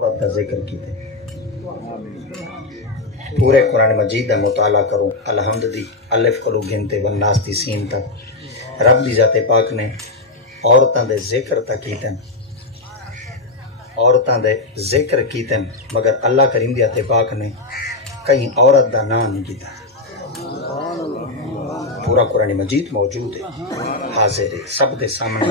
عورت کا ذکر کیتے پورے قرآن مجید کا مطالعہ کرو الحمد دی الف کرو گنتے والناس دی سین تک رب دی ذات پاک نے عورتاں دے ذکر تک کیتن عورتاں دے ذکر کیتن مگر اللہ کریم دی ذات پاک نے کہیں عورت دا نام نہیں کیتا پورا قرآن مجید موجود ہے حاضر ہے سب دے سامنے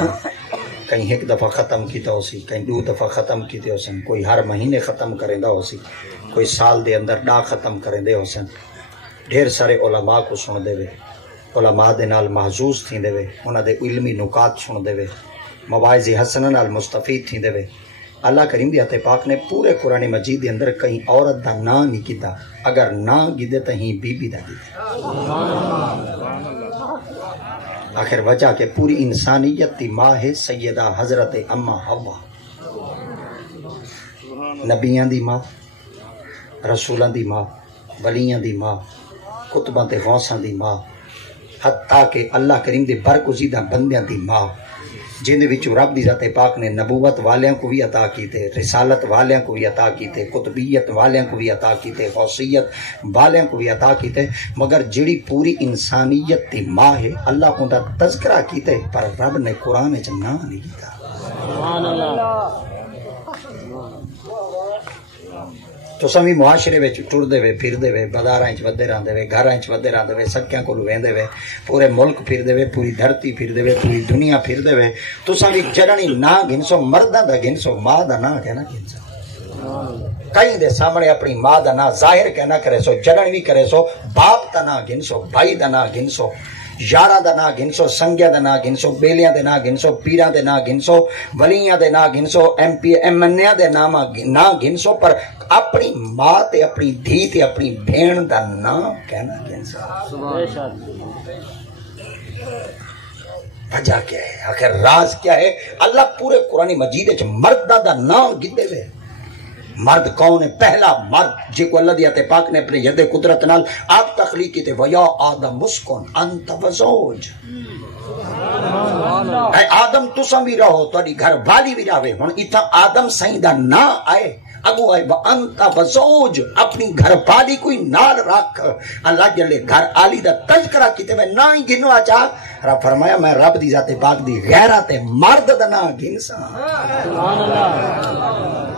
کہیں ایک دفعہ ختم کیتا ہو سی کہیں دو دفعہ ختم کیتے ہو سن کوئی ہر مہینے ختم کریں دا ہو سی کوئی سال دے اندر ڈا ختم کریں دے ہو سن ڈھیر سارے علماء کو سن دے وے علماء دے نال محظوظ تھی دے وے انہاں دے علمی نکات سن دے وے مواعظ حسنہ نال مستفید تھی دے وے اللہ کریم دی ذات پاک نے پورے قرآن مجید دے اندر کہیں عورت دا نا نہیں کیتا اگر نا گدے تہیں بی بی دا گدے آخر وجہ کہ پوری انسانیت دی ماں ہے سیدہ حضرت اما حوا نبیاں دی ماں رسولاں دی ماں ولیاں دی ماں کتباں تے غوثاں دی ماں حتیٰ کہ اللہ کریم دے برگزیدہ بندیاں دی ماں جن وچوں رب دی ذات پاک نے نبوت والیاں کو بھی عطا کیتے رسالت والیاں کو بھی عطا کیتے قطبیت والیاں کو بھی عطا کیتے غوثیت والیاں کو بھی عطا کیتے مگر جڑی پوری انسانیت دی ماں ہے اللہ ان دا تذکرہ کیتے پر رب نے قرآن وچ نہ نہیں کیتا سبحان اللہ تو سمی معاشرے وچ ٹردے وے پھردے وے بازاراں وچ ودے رہندے وے گھراں وچ ودے رہندے وے سکیاں کول ویندے وے پورے ملک پھردے وے پوری دھرتی پھردے وے پوری دنیا پھردے وے تو سمی جڑنی نہ گنسو مرداں دا گنسو ماں دا نہ کہنا گنسو کہیں دے سامنے اپنی ماں دا نہ ظاہر کہنا کرے سو جڑن بھی کرے سو باپ دا نہ گنسو بھائی دا نہ گنسو یاراں دا نا گنسو سنگیاں دا نا گنسو بیلیاں دے نا گنسو پیراں دے نا گنسو ولیاں دے نا گنسو ایم پی ایم این اے دے نا گنسو پر اپنی ماں تے اپنی دھی تے اپنی بہن دا نام کہنا گنسو وجہ کیا ہے آخر راز کیا ہے اللہ پورے قرآن مجید وچ مرداں دا نام گدے وے مرد کون ہے پہلا مرد جے کو اللہ دی ذات پاک نے اپنے ید قدرت نال آپ تخلیق کیتے ویا آدم مسکن انت وزوج اے آدم تساں بھی رہو تہاڈی گھر والی بھی رہے ہن ایتھا آدم سائیں دا نا آئے اگو آئے وانت وزوج اپنی گھر والی کوئی نال رکھ اللہ جلے گھر آلی دا تذکرہ کیتے میں نہ ہی گنو اچا رب فرمایا میں رب دی ذات پاک دی غیرت مرد دا نا گنساں سبحان اللہ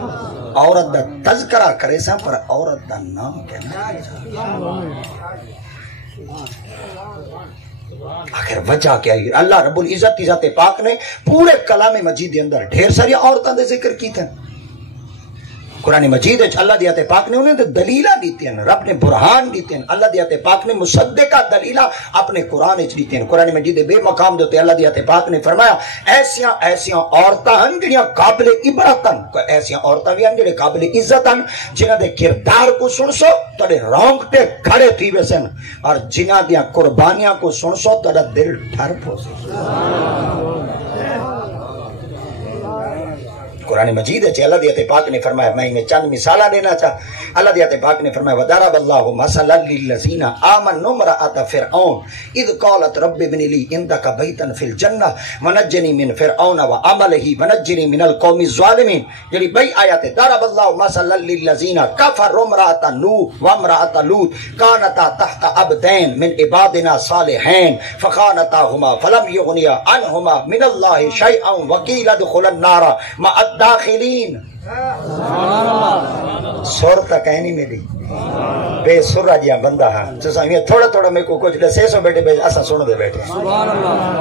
عورت دا تذکرہ کرے سا پر عورت دا نام کہنا آخر وجہ کیا ہے اللہ رب العزت کی ذات پاک نے پورے کلام مجید کے اندر ڈھیر ساری عورتوں دے ذکر کی تھے قرآن مجید اللہ دی ذات پاک نے انہیں دلیلہ دیتے ہیں رب نے برہان دیتے ہیں اللہ دی ذات پاک نے مصدقہ دلیلہ اپنے قرآن دیتے ہیں قرآن مجید بے مقام دیتے اللہ دی ذات پاک نے فرمایا ایسیاں عورتاں ہیں جنہاں قابل عبرت ہیں ایسیاں عورتاں بھی ہیں جنہاں قابل عزت ہیں جنہاں دے کردار کو سن سو تڑے رونگٹے کھڑے تھی ویسن اور جنہاں دیاں قربانیاں کو سن سو تڑا دل ٹھر پھوسے قرآن مجید ہے اللہ دی ذات پاک نے فرمایا میں انہیں چند مثالہ دینا چاہ اللہ دی ذات پاک نے فرمایا وَضَرَبَ اللَّهُ مَثَلًا لِلَّذِينَ آمَنُوا امْرَأَتَ فِرْعَوْنَ إِذْ قَالَتْ رَبِّ ابْنِ لِي عِندَكَ بَيْتًا فِي الْجَنَّةِ وَنَجِّنِي مِنْ فِرْعَوْنَ وَعَمَلِهِ وَنَجِّنِي مِنَ الْقَوْمِ الظَّالِمِينَ یعنی بھئی آیات ضرب اللہ مثلا للذین کفروا امرأۃ نوح وامرأۃ لوط كانتا تحت عبدین من عبادنا صالحین فخانتاهما فلم یغنیا عنہما من اللہ شیئا وقیل ادخلا النار مع الداخلین سور تک ہے نہیں ملی بے سرہ جیاں بندہ ہاں چسا یہ تھوڑا تھوڑا میں کو کچھ لسے سو بیٹھے بیٹھے اسا سن دے بیٹھے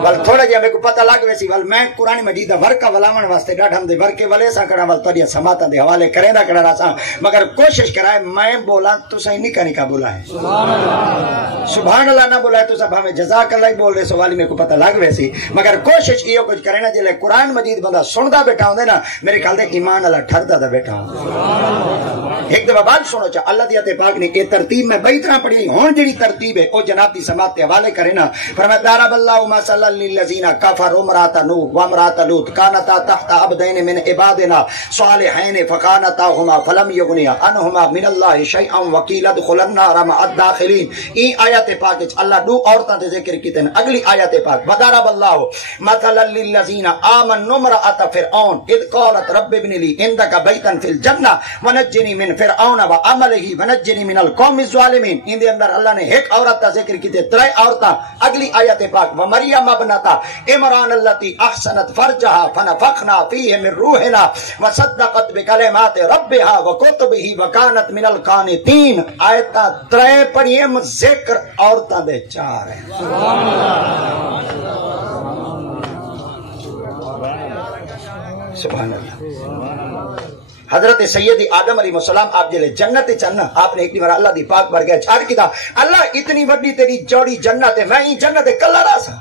ول تھوڑا جیاں میں کو پتہ لگ ویسی ول میں قرآن مجید دا ورکا ولاون واسطے ڈاڈ ہم دے ورکے ولے سا کڑا ول تڑیاں سماعتاں دے حوالے کریں دا کڑا سا مگر کوشش کرائے میں بولا تو صحیح نہیں کا بولا ہے سبحان اللہ نہ بولا ہے تو سب ہمیں جزاک اللہ ہی بول رہے سوالی میں کو پتہ لگ ویسی مگر کوشش کیو کچھ کرے نا جلے قرآن مجید بندہ سندا بیٹھا ہوندے نا میرے خیال دے ایمان اللہ ٹھردا دا بیٹھا ہوں ایک دفعہ بات سنو چا اللہ دی تے پاک نے یہ ترتیب میں بئی طرح پڑھی ہون جڑی ترتیب ہے او جناب دی سماعت کے حوالے کرے نا فرمایا ضرب اللہ مثلا للذین کفروا امرأۃ نوح وامرأۃ لوط کانتا تحت عبدین من عبادنا صالحین فخانتاہما فلم یغنیا عنہما من اللہ شیئا وقیل ادخلا النار مع الداخلین این آیت پاک وچ اللہ دو عورتاں دے ذکر کیتے ہیں اگلی آیت پاک وضرب اللہ مثلا للذین آمنوا امرأۃ فرعون اذ قالت رب ابن لی عندک بیتا فی الجنہ ونجنی من فرعون وعملہ ونجنی من القوم الظالمین ان دے اندر اللہ نے ایک عورت کا ذکر کیتے ترے عورتاں اگلی آیت پاک ومریم ابنۃ عمران التی احسنت فرجها فنفخنا فیہ من روحنا وصدقت بکلمات ربها وکتبہ وکانت من القانتین آیت ترے پڑھیم ذکر عورتاں دے چار ہیں سبحان اللہ حضرت سیدی آدم علیہ السلام آپ جلے جنت چننا آپ نے ایک بار اللہ دی پاک بر گیا چھاڑ کی تھا اللہ اتنی بڑی تیری چوڑی جنت ہے میں ہی جنت کلا راسا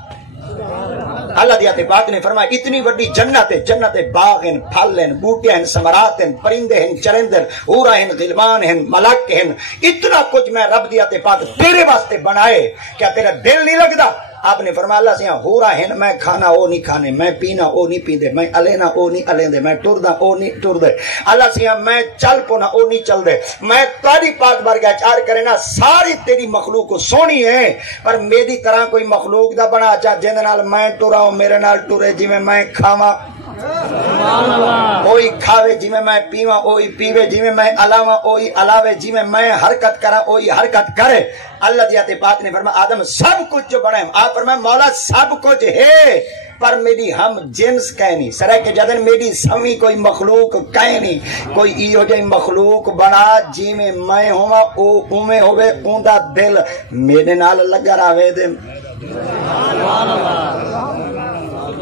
اللہ دی آتے پاک نے فرمایا اتنی بڑی جنت ہے جنت باغ ہیں پھل ہیں بوٹے ہیں ثمرات ہیں پرندے ہیں چرندے حورا ہیں غلمان ہیں ملک ہیں اتنا کچھ میں رب دی آتے پاک تیرے واسطے بنائے کیا تیرا دل نہیں لگدا آپ نے فرمایا اللہ سے ہورا ہیں میں کھانا او نہیں کھانے میں پینا او نہیں پیندے میں الینا او نہیں الیندے میں ٹردا او نہیں ٹردے اللہ سے میں چل پونا او نہیں چل دے میں تاری پاک بارگاہ چار کرے نا ساری تیری مخلوق کو سونی ہے پر میری طرح کوئی مخلوق دا بنا چاہ جن نال میں ٹرا ہوں میرے نال ٹرے جی میں کھاواں اوئی کھاوے جی میں پیواں اوئی پیوے جی میں علاوہ اوئی علاوے جی میں حرکت کرا اوئی حرکت کرے اللہ دیاتے پاک نے فرمایا آدم سب کچھ جو بنے آپ فرمایا مولا سب کچھ ہے پر میری ہم جنس کہیں نہیں سرہ کے جدن میری سمی کوئی مخلوق کہیں نہیں کوئی ایو جائے مخلوق بنا جی میں ہوا او اومے ہوئے اوندا دل میرے نال لگا راوے دے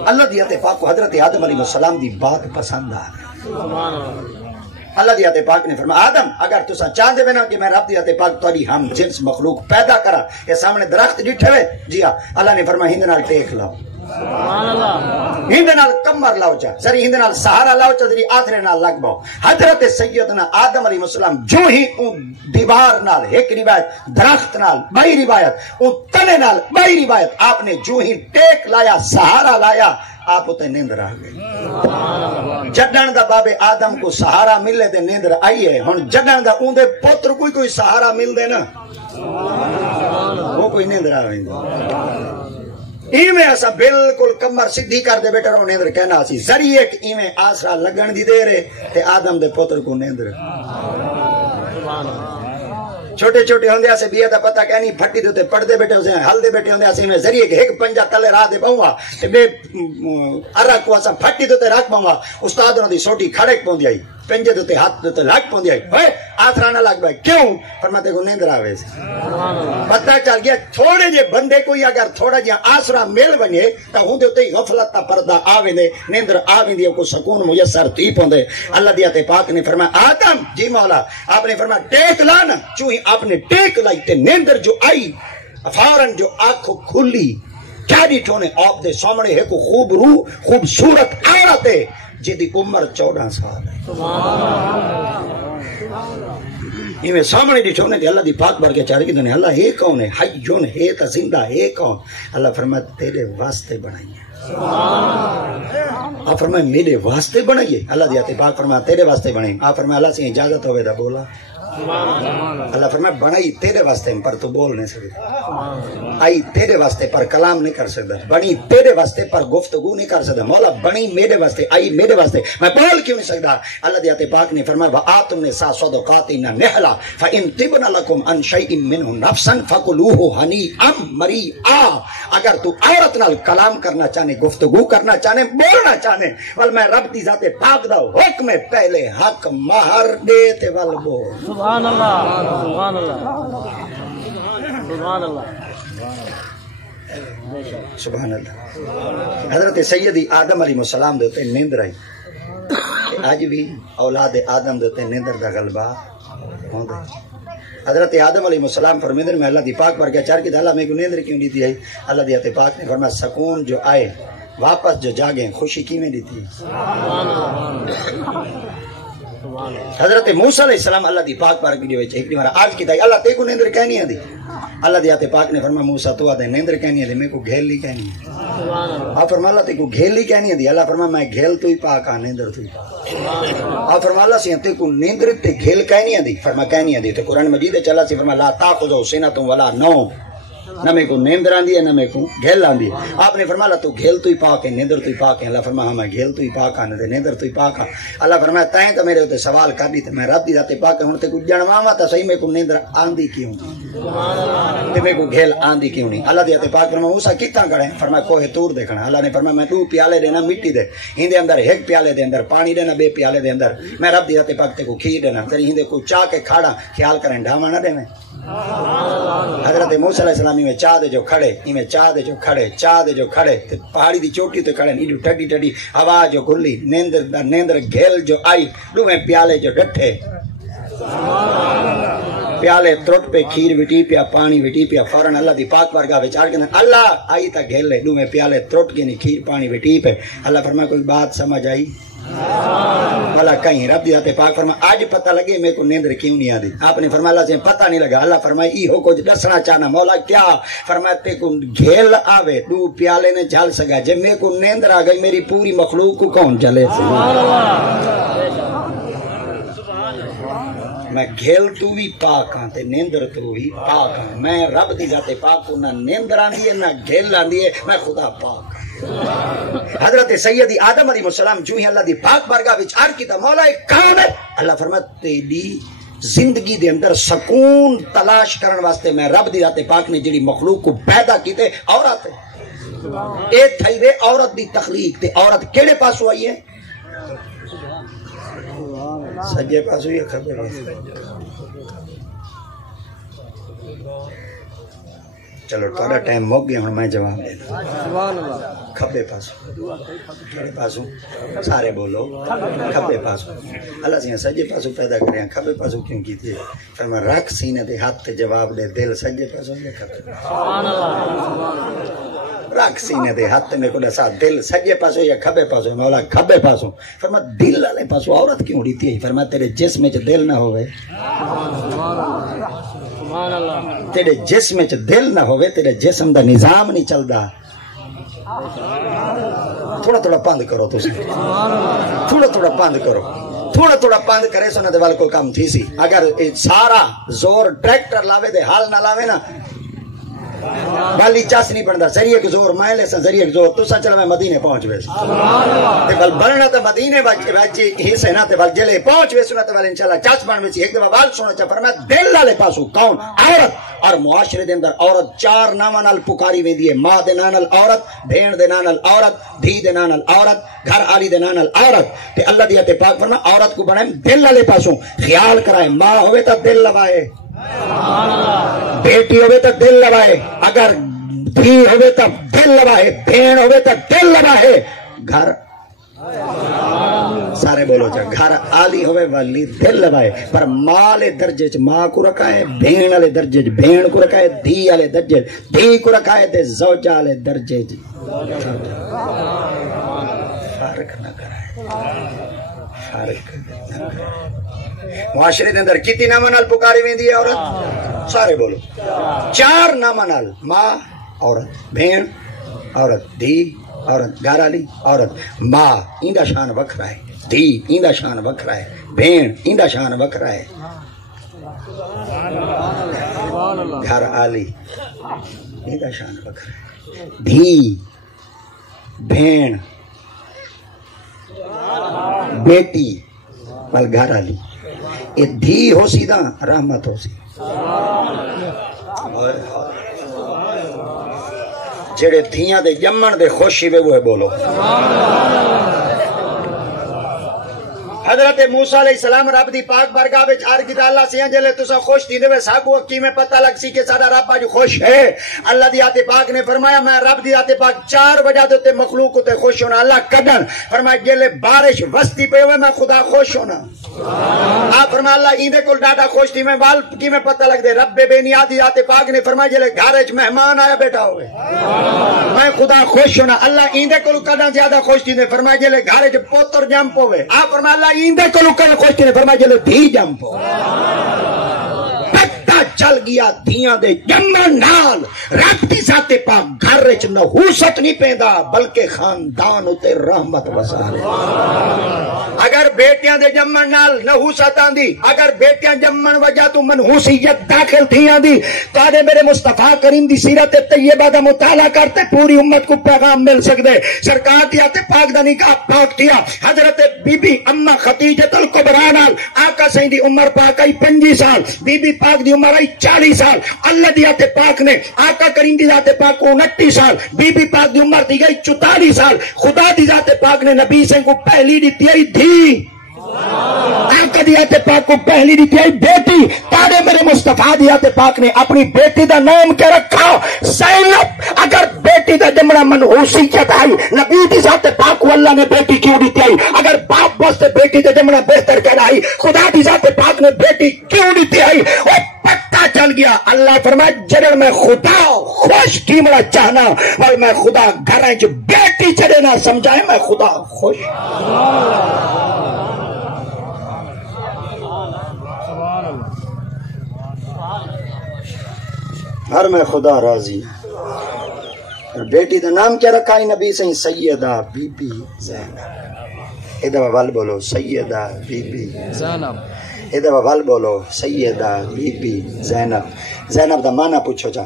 اللہ دیاتے پاک کو حضرت آدم علیہ السلام دی بات پسند آ اللہ دیاتے پاک نے فرمایا آدم اگر تسا چاہتے بنا کہ میں رب دیاتے پاک تاری ہم جنس مخلوق پیدا کرا یہ سامنے درخت ڈٹھے ہوئے جی ہاں اللہ نے فرمایا ہند نال ٹیک لاؤ ہند نال کمر لاؤ چا سری ہند نال سہارا لاؤ چا سری آتھرے نال لگ باؤ حضرت سیدنا آدم علیہ السلام جو ہی ان دیوار نال ایک روایت درخت نال بائی روایت ان تنے نال بائی روایت آپ نے جو ہی ٹیک لایا سہارا لایا آپ ہوتے نیندر آ گئے جڈن دا بابے آدم کو سہارا ملے دے نیندر آئیے ہن جڈن دا اون دے پتر کوئی سہارا مل دے نا وہ کوئی نیندر آ گئی ایویں ایسا بالکل کمر سدھی کر دے بیٹا رو نیندر کہنا سی ذریعے کہ ایویں آسرا لگن دی دے رہے تے آدم دے پتر کو نیندر چھوٹے چھوٹے ہوندے سے بھی دا پتہ کہنی پھٹی دے پڑھدے بیٹھے ہوندے ہل دے بیٹھے ہوندے اسی میں ذریعے کہ ایک پنجا تلے راہ دے پاؤں تے بے ارا کو اسا پھٹی دے رکھ پاؤں استاد دی سوٹی کھڑے پوندی آئی پنجے دے ہاتھ دے لگ پوندی آئی اوئے آتھرا نہ لگ بھائی کیوں فرماتے کو نیندر آوے سی پتہ چل گیا تھوڑے جے بندے کوئی اگر تھوڑا جہا آسرا مل بنے تا ہوندے تے غفلت دا پردہ آوے دے نیندر آوے دی کو سکون میسر تھی پوندے اللہ دیاتے پاک نے فرمایا آدم جی مولا آپ نے فرمایا ٹیک لانا چوہی آپ نے ٹیک لائی تے نیندر جو آئی فوراً جو آنکھ کھلی کیا ڈیٹھو نے آپ دے سامنے ہے کو خوب روح خوبصورت عورت ہے جدی عمر 14 سال ہے یہ میں سامنے ڈیٹھو نے اللہ دی پاک بار کے چارے کی دنے اللہ ہے کون ہے حیون ہے تا زندہ ہے کون اللہ فرمایا تیرے واسطے بنائی ہے آپ فرمایا میرے واسطے بنائیے اللہ دیاتے پاک فرمایا تیرے واسطے بنائی آپ فرمایا اللہ سے اجازت ہوئے دا بولا اللہ فرمایا بنائی تیرے واسطے پر تو بول نہیں سکتا آئی تیرے واسطے پر کلام نہیں کر سکتا بنی تیرے واسطے پر گفتگو نہیں کر سکتا مولا بنی میرے واسطے آئی میرے واسطے میں بول کیوں نہیں سکتا اللہ دیاتے پاک نے فرمایا وآتم نساء صدقاتنا نحلا فإن طبن لکم عن شیء منہ نفسا فکلوہ ہنیئا مریئا اگر تو عورت نال کلام کرنا چاہنے گفتگو کرنا چاہنے بولنا چاہنے ول میں رب دی ذات پاک دا حکم پہلے حق مہر دیتے ول بول سبحان اللہ سبحان اللہ سبحان اللہ سبحان اللہ حضرت سیدی آدم علیہ السلام دیتے نیندر آئی آج بھی اولاد آدم دیتے نیندر دا غلبہ ہوندے حضرت آدم علیہ السلام فرمیدر میں اللہ دی پاک بار کیا چار کی اللہ میں کو نیندر کیوں دیتی ہے اللہ دیتے پاک نے فرمایا سکون جو آئے واپس جو جاگیں خوشی کی میں دیتی ہے حضرت موسیٰ علیہ السلام اللہ دی پاک بارک ویڈیو وچ ایک بار عرض کیتا اللہ تے کو نیندر کہنی دی اللہ دی آتے پاک نے فرمایا موسیٰ تو آدھے نیندر کہنی دی میں کو گھیل لی کہنی ہے آپ فرما اللہ تے کو گھیل لی کہنی دی اللہ فرما میں گھیل تو ہی پاک ہاں نیندر تو ہی پاک آپ فرما اللہ سی تے کو نیندر تے گھیل کہنی دی فرما کہنی دی تو قرآن مجید چلا سی فرما لا تاخذو سنۃ ولا نوم نہ میں کو نیندر آندی ہے نہ میں کو گھیل آندی ہے آپ نے فرمایا تو گھیل تو ہی پاک ہے نیندر تو ہی پاک ہے اللہ فرمایا میں گھیل تو ہی پاک ہاں نیندر تو ہی پاک ہاں اللہ فرمایا تائیں تو میرے تے سوال کر دی تے میں رب دی ذات پاک ہوں تے کو جنواواں تا صحیح میں کو نیندر آندی کیوں تے میں کو گھیل آندی کیوں نہیں اللہ دی ذات پاک فرمایا موسیٰ کیتا کرے فرمایا کوہ طور دیکھنا اللہ نے فرمایا میں 2 پیالے دینا مٹی دے ہندے اندر 1 پیالے دے اندر پانی دینا 2 پیالے دے اندر میں رب دی ذات پاک تے کو کھیر دینا تیری ہندے کو چا کے کھاڑا خیال کریں ڈھاما نہ دے میں حضرت موسیٰ علیہ السلام میں چاہ دے جو کھڑے میں چاہ دے جو کھڑے چاہ دے جو کھڑے پہاڑی دی چوٹی تے کھڑے نیڈو ٹڈی ٹڈی ہوا جو گلی نیندر گھیل جو آئی دوویں پیالے جو ڈٹھے پیالے ترٹ پہ کھیر وٹی پیا پانی وٹی پیا فوراً اللہ دی پاک بارگاہ وچ آڑ کے اللہ آئی تا گھیل لے دوویں پیالے ترٹ کے نہیں کھیر پانی وٹی پہ اللہ فرمایا کوئی بات سمجھ آئی والا کہیں رب دی ذات پاک فرمایا آج پتہ لگے میں کو نیندر کیوں نہیں آدی آپ نے فرمایا اللہ سے پتہ نہیں لگا اللہ فرمایا ای ہو کچھ دسنا چاہنا مولا کیا فرمایا تے کو گھیل آوے 2 پیالے نے جھل سکا جب میں کو نیندر آ گئی میری پوری مخلوق کو کون جلے سے میں گھیل تو بھی پاک ہاں تے نیندر تو بھی پاک ہاں میں رب دی ذات پاک کو نہ نیندر آندی ہے نہ گھیل آندی ہے میں خدا پاک حضرت سیدی آدم علیہ السلام جو ہی اللہ دی پاک بارگاہ وچ عرض کیتا مولا کون ہے اللہ فرمایا تیری زندگی دے اندر سکون تلاش کرن واسطے میں رب دی ذات پاک نے جڑی مخلوق کو پیدا کیتے عورت ہے اے تھئی وے عورت دی تخلیق تے عورت کیڑے پاسوں آئی ہے سجے پاسوں یا کھبے پاسوں چلو تھوڑا ٹائم مک گیا ہوں میں جواب دینا کھبے پاسوں کھبے پاسوں سارے بولو کھبے پاسوں اللہ سے سجے پاسوں پیدا کرے ہیں کھبے پاسوں کیوں کی تھی فرما رکھ سینے دے ہاتھ تے جواب دے دل سجے پاسوں یا کھبے رکھ سینے دے ہاتھ میں کو دسا دل سجے پاسوں یا کھبے پاسوں مولا کھبے پاسوں فرما دل والے پاسوں عورت کیوں اڑیتی ہے فرما تیرے جسم وچ دل نہ ہوئے تیرے جسم وچ دل نہ ہوئے تیرے جسم دا نظام نہیں چلدا تھوڑا تھوڑا بند کرو تسی تھوڑا تھوڑا بند کرو تھوڑا تھوڑا بند کرے سو نہ دے وال کوئی کام تھی سی اگر سارا زور ٹریکٹر لاوے دے حال نہ لاوے نا بالی چاس نہیں بنتا ذریعے کے زور میں لے سا ذریعے کے زور تو سا چلا میں مدینے پہنچ ویسا تے بل بلنا تے مدینے بچے حصے نا تے بل جلے پہنچ ویسا نا تے بل انشاءاللہ چاس بن ویسی ایک دفعہ بال سونا چاہ فرمایا دل لالے پاسو کون عورت اور معاشرے دے اندر عورت 4 ناماں نال پکاری ویندی ہے ماں دے نال عورت بہن دے نال عورت دھی دے نال عورت گھر والی دے نال عورت تے اللہ دی تے پاک فرمایا عورت کو بنائے دل لالے پاسو خیال کرائے ماں ہوے تا دل لوائے بیٹی ہوئے تو دل لوائے اگر دھی ہوئے تو دل لوائے بہن ہوئے تو دل لوائے گھر سارے بولو چاہ گھر آلی ہوئے والی دل لوائے پر مال درجے چ ماں کو رکھائے بہن والے درجے چ بہن کو رکھائے دھی والے درجے دھی کو رکھائے تے زوجہ والے درجے چ فرق نہ کرائے فرق نہ کرائے معاشرے دے اندر کتنی ناماں نال پکاری ویندی ہے عورت سارے بولو 4 ناماں نال ماں عورت بہن عورت دھی عورت گھر والی عورت ماں ایندا شان وکھرا ہے دھی ایندا شان وکھرا ہے بہن ایندا شان وکھرا ہے گھر والی ایندا شان وکھرا ہے دھی بہن بیٹی ول گھر والی یہ دھی ہو سی دا رحمت ہو سی جڑے دھیاں دے جمن دے خوشی وے وہ ہے بولو حضرت موسیٰ علیہ السلام رب دی پاک بارگاہ وچ عرض کیتا اللہ سیاں جلے تساں خوش تھیندے وے ساکو کیویں پتہ لگ سی کہ ساڈا رب اج خوش ہے اللہ دی ذات پاک نے فرمایا میں رب دی ذات پاک 4 وجہ تے مخلوق تے خوش ہونا اللہ کڈن فرمایا جلے بارش وستی پے ہوئے میں خدا خوش ہونا آپ فرمایا اللہ ایندے کول ڈاٹا خوش تھی میں وال کی میں پتہ لگ دے رب بے نیادی ذات پاک نے فرمایا جلے گھر وچ مہمان آیا بیٹا ہوئے میں خدا خوش ہونا اللہ ایندے کول کداں زیادہ خوش تھی نے فرمایا جلے گھر وچ پوتر جمپ ہوئے آپ فرمایا اللہ ایندے کول کداں خوش تھی نے فرمایا جلے دھی جمپ ہوئے چل گیا دھیاں دے جمن نال رب دی ذات پاک گھر وچ نحوست نہیں پیندا بلکہ خاندان اتے رحمت وسا لے اگر بیٹیاں دے جمن نال نحوست آندی اگر بیٹیاں جمن وجہ تو منحوسیت داخل تھی آندی تو آدھے میرے مصطفیٰ کریم دی سیرت طیبہ دا مطالعہ کرتے پوری امت کو پیغام مل سکدے سرکار دی آتے پاک دا نکاح پاک تھیا حضرت بی بی اما خدیجہ الکبریٰ نال آقا سائیں دی عمر پاک آئی 25 سال بی بی پاک دی عمر آئی 40 سال اللہ دی ذات پاک نے آقا کریم دی ذات پاک کو 29 سال بی بی پاک دی عمر دی گئی 44 سال خدا دی ذات پاک نے نبی سے کو پہلی دی تیائی دھی آقا دی ذات پاک کو پہلی دی تیائی بیٹی تارے میرے مصطفیٰ دی ذات پاک نے اپنی بیٹی دا نام کیا رکھا زینب اگر بیٹی دا جمنا منحوسیت آئی نبی دی ذات پاک کو اللہ نے بیٹی کیوں دی تیائی اگر باپ بس سے بیٹی دا جمنا بہتر کہنا آئی خدا دی ذات پاک نے بیٹی کیوں دی تیائی پتہ چل گیا اللہ فرمائے جنر میں خدا خوش کی مڑا چاہنا اور میں خدا گھر جو بیٹی چلے نہ سمجھائے میں خدا خوش ہر میں خدا راضی بیٹی دا نام کیا رکھا ہے نبی سے سیدہ بی بی زینب ادھا وال بولو سیدہ بی بی زینب ادھا وال بولو سیدہ بی بی زینب زینب دا مانا پوچھو جا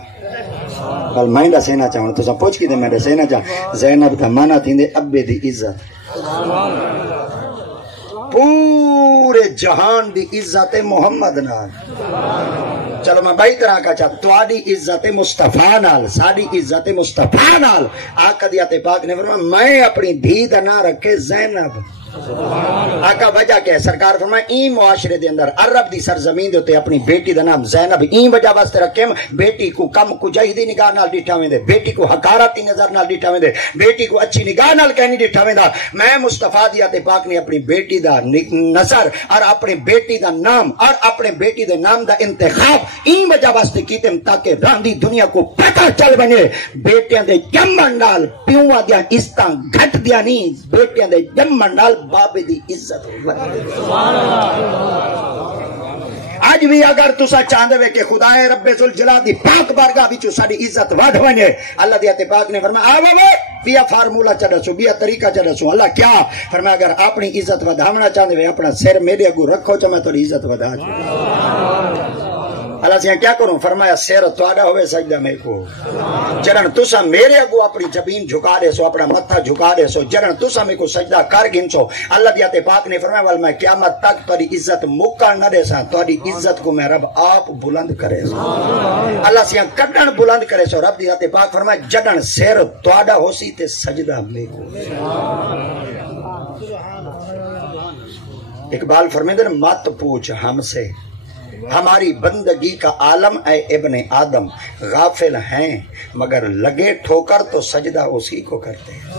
بل میں دا سینا چاہوں تو سا پوچھ کی دے میں دا سینا چاہوں زینب دا مانا تھی دے ابے دی عزت پورے جہان دی عزت محمد نال چلو میں بائی طرح کا چاہتا تواری عزت مصطفیٰ نال ساری عزت مصطفیٰ نال آقا دیات پاک نے فرمایا میں اپنی دھی دا نہ رکھے زینب آقا وجہ کیا ہے سرکار فرمائے این معاشرے دے اندر عرب دی سرزمین دے ہوتے اپنی بیٹی دا نام زینب این وجہ واسطے رکھے بیٹی کو کم کو جہدی نگاہ نال ڈیٹھا میں دے بیٹی کو حقارتی نظر نال ڈیٹھا میں دے بیٹی کو اچھی نگاہ نال کہنی ڈیٹھا میں دا میں مصطفیٰ دیات پاک نے اپنی بیٹی دا نظر اور اپنی بیٹی دا نام اور اپنے بیٹی دے نام دا انتخاب این وجہ واسطے کیتے تاکہ راندی دنیا کو پتہ چل بنے بیٹیاں دے جمن نال پیوہ دیا عزتاں گھٹ دیا نہیں بیٹیاں دے جمن نال بابے دی عزت آج بھی اگر تسا چاہندے وے کہ خدا رب ذوالجلال دی پاک بارگاہ وچوں ساڈی عزت وڈ ونے اللہ دی تے پاک نے فرمایا آو وے بیا فارمولا چڑھسو بیا طریقہ چڑھسو اللہ کیا فرمایا اگر اپنی عزت ودھاونا چاہندے وے اپنا سر میرے اگوں رکھو چ میں تہاڈی عزت ودا چھوڑوں اللہ سے کیا کروں فرمایا سیر تواڈا ہوئے سجدہ میں کو جڑن تسا میرے اگو اپنی جبین جھکا دے سو اپنا متھا جھکا دے سو جڑن تسا میں کو سجدہ کر گنسو اللہ دیات پاک نے فرمایا ول میں قیامت تک تہاڈی عزت مکا نہ دے سا تہاڈی عزت کو میں رب آپ بلند کرے سو اللہ سے کڈن بلند کرے سو رب دیات پاک فرمایا جڑن سیر تواڈا ہوسی تے سجدہ میں کو اقبال فرمیندے مت پوچھ ہم سے ہماری بندگی کا عالم اے ابن آدم غافل ہیں مگر لگے ٹھوکر تو سجدہ اسی کو کرتے ہیں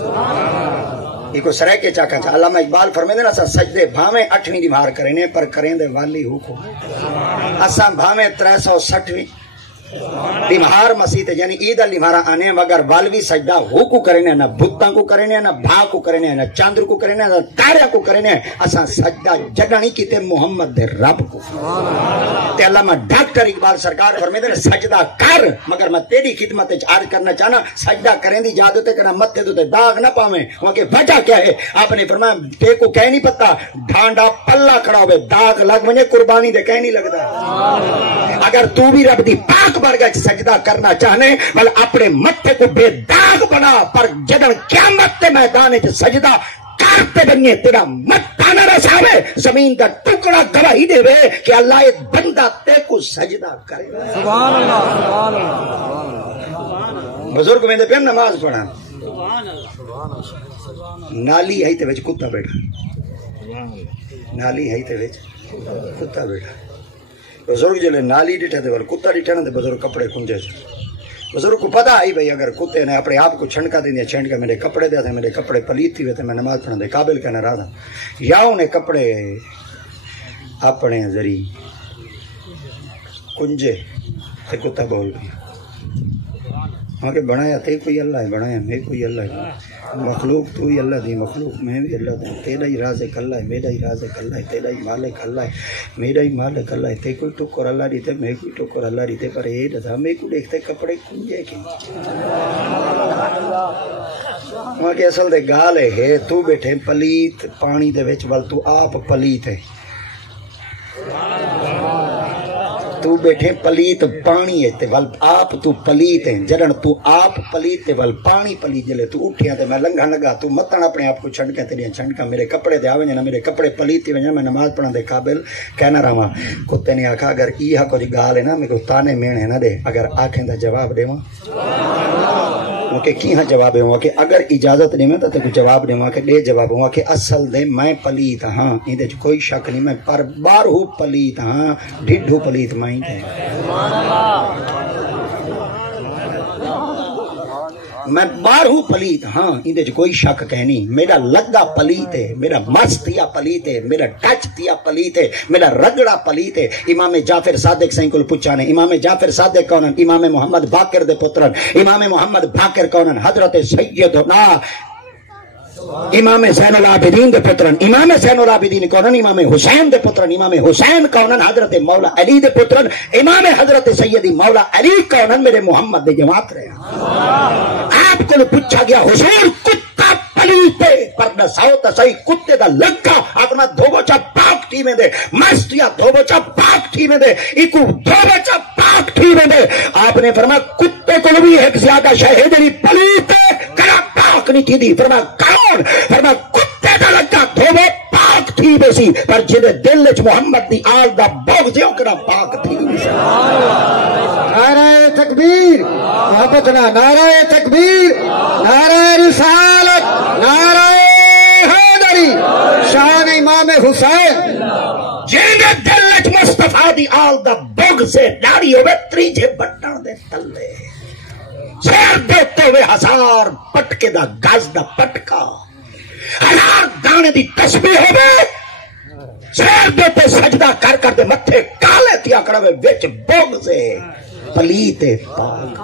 یہ کو سرائے کے چاکا چاہ علامہ اقبال فرمیندے نا سجدے بھامیں 8ویں دی مہار کرینے پر کریں دے والی حکم اساں بھامیں 360ویں دیمہار مسیح تے یعنی عید لیمہارا آنے مگر والوی سجدہ ہو کو کرنے نہ بھتاں کو کرنے نہ بھا کو کرنے نہ چاندر کو کرنے نہ تاریا کو کرنے اساں سجدہ جگانی کیتے محمد دے رب کو تے علامہ ڈاکٹر اقبال سرکار فرمیندے نے سجدہ کر مگر میں تیری خدمت وچ عرض کرنا چاہنا سجدہ کریں دی جادو تے کنا متھے تے داغ نہ پاویں وہاں کے وجہ کیا ہے آپ نے فرمایا تے کو کہہ نہیں پتا ڈھانڈا پلہ کھڑا ہوئے داغ لگ ونجے قربانی دے کہہ نہیں لگدا اگر تو بھی رب دی پاک بارگاہ سجدہ کرنا چاہنے بل اپنے متھے کو بے داغ بنا پر جدن قیامت تے میدان وچ سجدہ کرتے بنیے تیرا متھا نہ رساوے زمین دا ٹکڑا گواہی دے وے کہ اللہ ایک بندہ تے کو سجدہ کرے سبحان اللہ سبحان اللہ بزرگ میں پہ نماز پڑھا نالی ہے تے وچ کتا بیٹھا نالی ہے تے وچ کتا بیٹھا بزرگ جلے نالی ڈٹھا دے ور کتا ڈٹھا نہ دے بزرگ کپڑے کنجے بزرگ کو پتا آئی بھئی اگر کتے نے اپنے آپ کو چھنکا دیں چھنٹ کے میرے کپڑے دے تھے میرے کپڑے پلیت تھی ہوئے تھے میں نماز پڑھنے دے قابل کہنا رہا تھا یا انہیں کپڑے اپنے ذریعے کنجے تے کتا بول گیا وہاں کہ بنایا تے کوئی اللہ ہے بنایا میں کوئی اللہ ہے مخلوق تو ہی اللہ دی مخلوق میں بھی اللہ دا تیرا ہی رازق اللہ ہے میرا ہی رازق اللہ ہے تیرا ہی مالک اللہ ہے میرا ہی مالک اللہ ہے تے کوئی ٹکر اللہ دیتے میں کوئی ٹکر اللہ دیتے پر یہ دسا میں کو دیکھتے کپڑے کنجے کے وہاں کہ اصل دے گال ہے تو بیٹھے پلیت پانی دے وچ ول تو آپ پلیت ہے تو بیٹھے پلیت پانی ہے تے ول آپ تو پلیت ہے جڑن تو آپ پلیت تے ول پانی پلیت جلے تو اٹھیا تے میں لنگھا لگا تو متن اپنے آپ کو چھنکے تیریاں چھنکا میرے کپڑے دے آویں نہ میرے کپڑے پلیت تے ونجا میں نماز پڑھن دے قابل کہنا رہواں کتے نے آکھا اگر ایہا کوئی گال ہے نا میں کو تانے مینے نہ دے اگر آکھیں دا جواب دیواں کہ کی ہاں جواب ہوا کہ اگر اجازت دے میں تو کوئی جواب دے کہ دے جواب ہوا کہ اصل دے میں پلیت ہاں اندے کوئی شک نہیں میں پر بار ہوں پلیت ہاں ڈھڈو پلیت میں دے میں بار ہوں پلیت ہاں اندے کوئی شک کہنی میرا لگا پلیت ہے میرا مس تیا پلیت ہے میرا ٹچ تیا پلیت ہے میرا رگڑا پلیت ہے امام جعفر صادق سائیں کو پوچھا نے امام جعفر صادق کونن امام محمد باقر دے پترن امام محمد باقر کونن حضرت سیدنا امام زین العابدین دے پترن امام زین العابدین کونن امام حسین دے پترن امام حسین کونن حضرت مولا علی دے پترن امام حضرت سیدی مولا علی کونن میرے محمد دے جماعت رہے آپ کو پوچھا گیا حضور کتا پلیتے پر نہ ساؤ صحیح کتے دا لگا اپنا دھوبچا پاک تھی میں دے مستیا دھوبچا پاک تھی میں دے ایکو دھوبچا پاک تھی میں دے آپ نے فرمایا کتے کو بھی ایک زیادہ شہیدری پلیتے کرا پاک نہیں تھی دی فرمایا کون فرمایا کتے دا لگا دھوبے پاک تھی بیسی پر جنہیں دل وچ محمد دی آل دا بغضیوں کرا پاک تھی نعرہ تکبیر محبتنا نعرہ تکبیر نعرہ رسالت نعرہ حیدری شان امام حسین جنہیں دل وچ مصطفیٰ دی آل دا بغض سے ڈاری ہوئے تریجے بٹن دے تلے سیر دیتے ہوئے ہزار پٹکے دا گاز دا پٹکا ہزار دانے دی تسبیح ہوئے سیر دیتے سجدہ کر کر دے متھے کالے تیا کڑوے وچ بغض سے پلیت پاک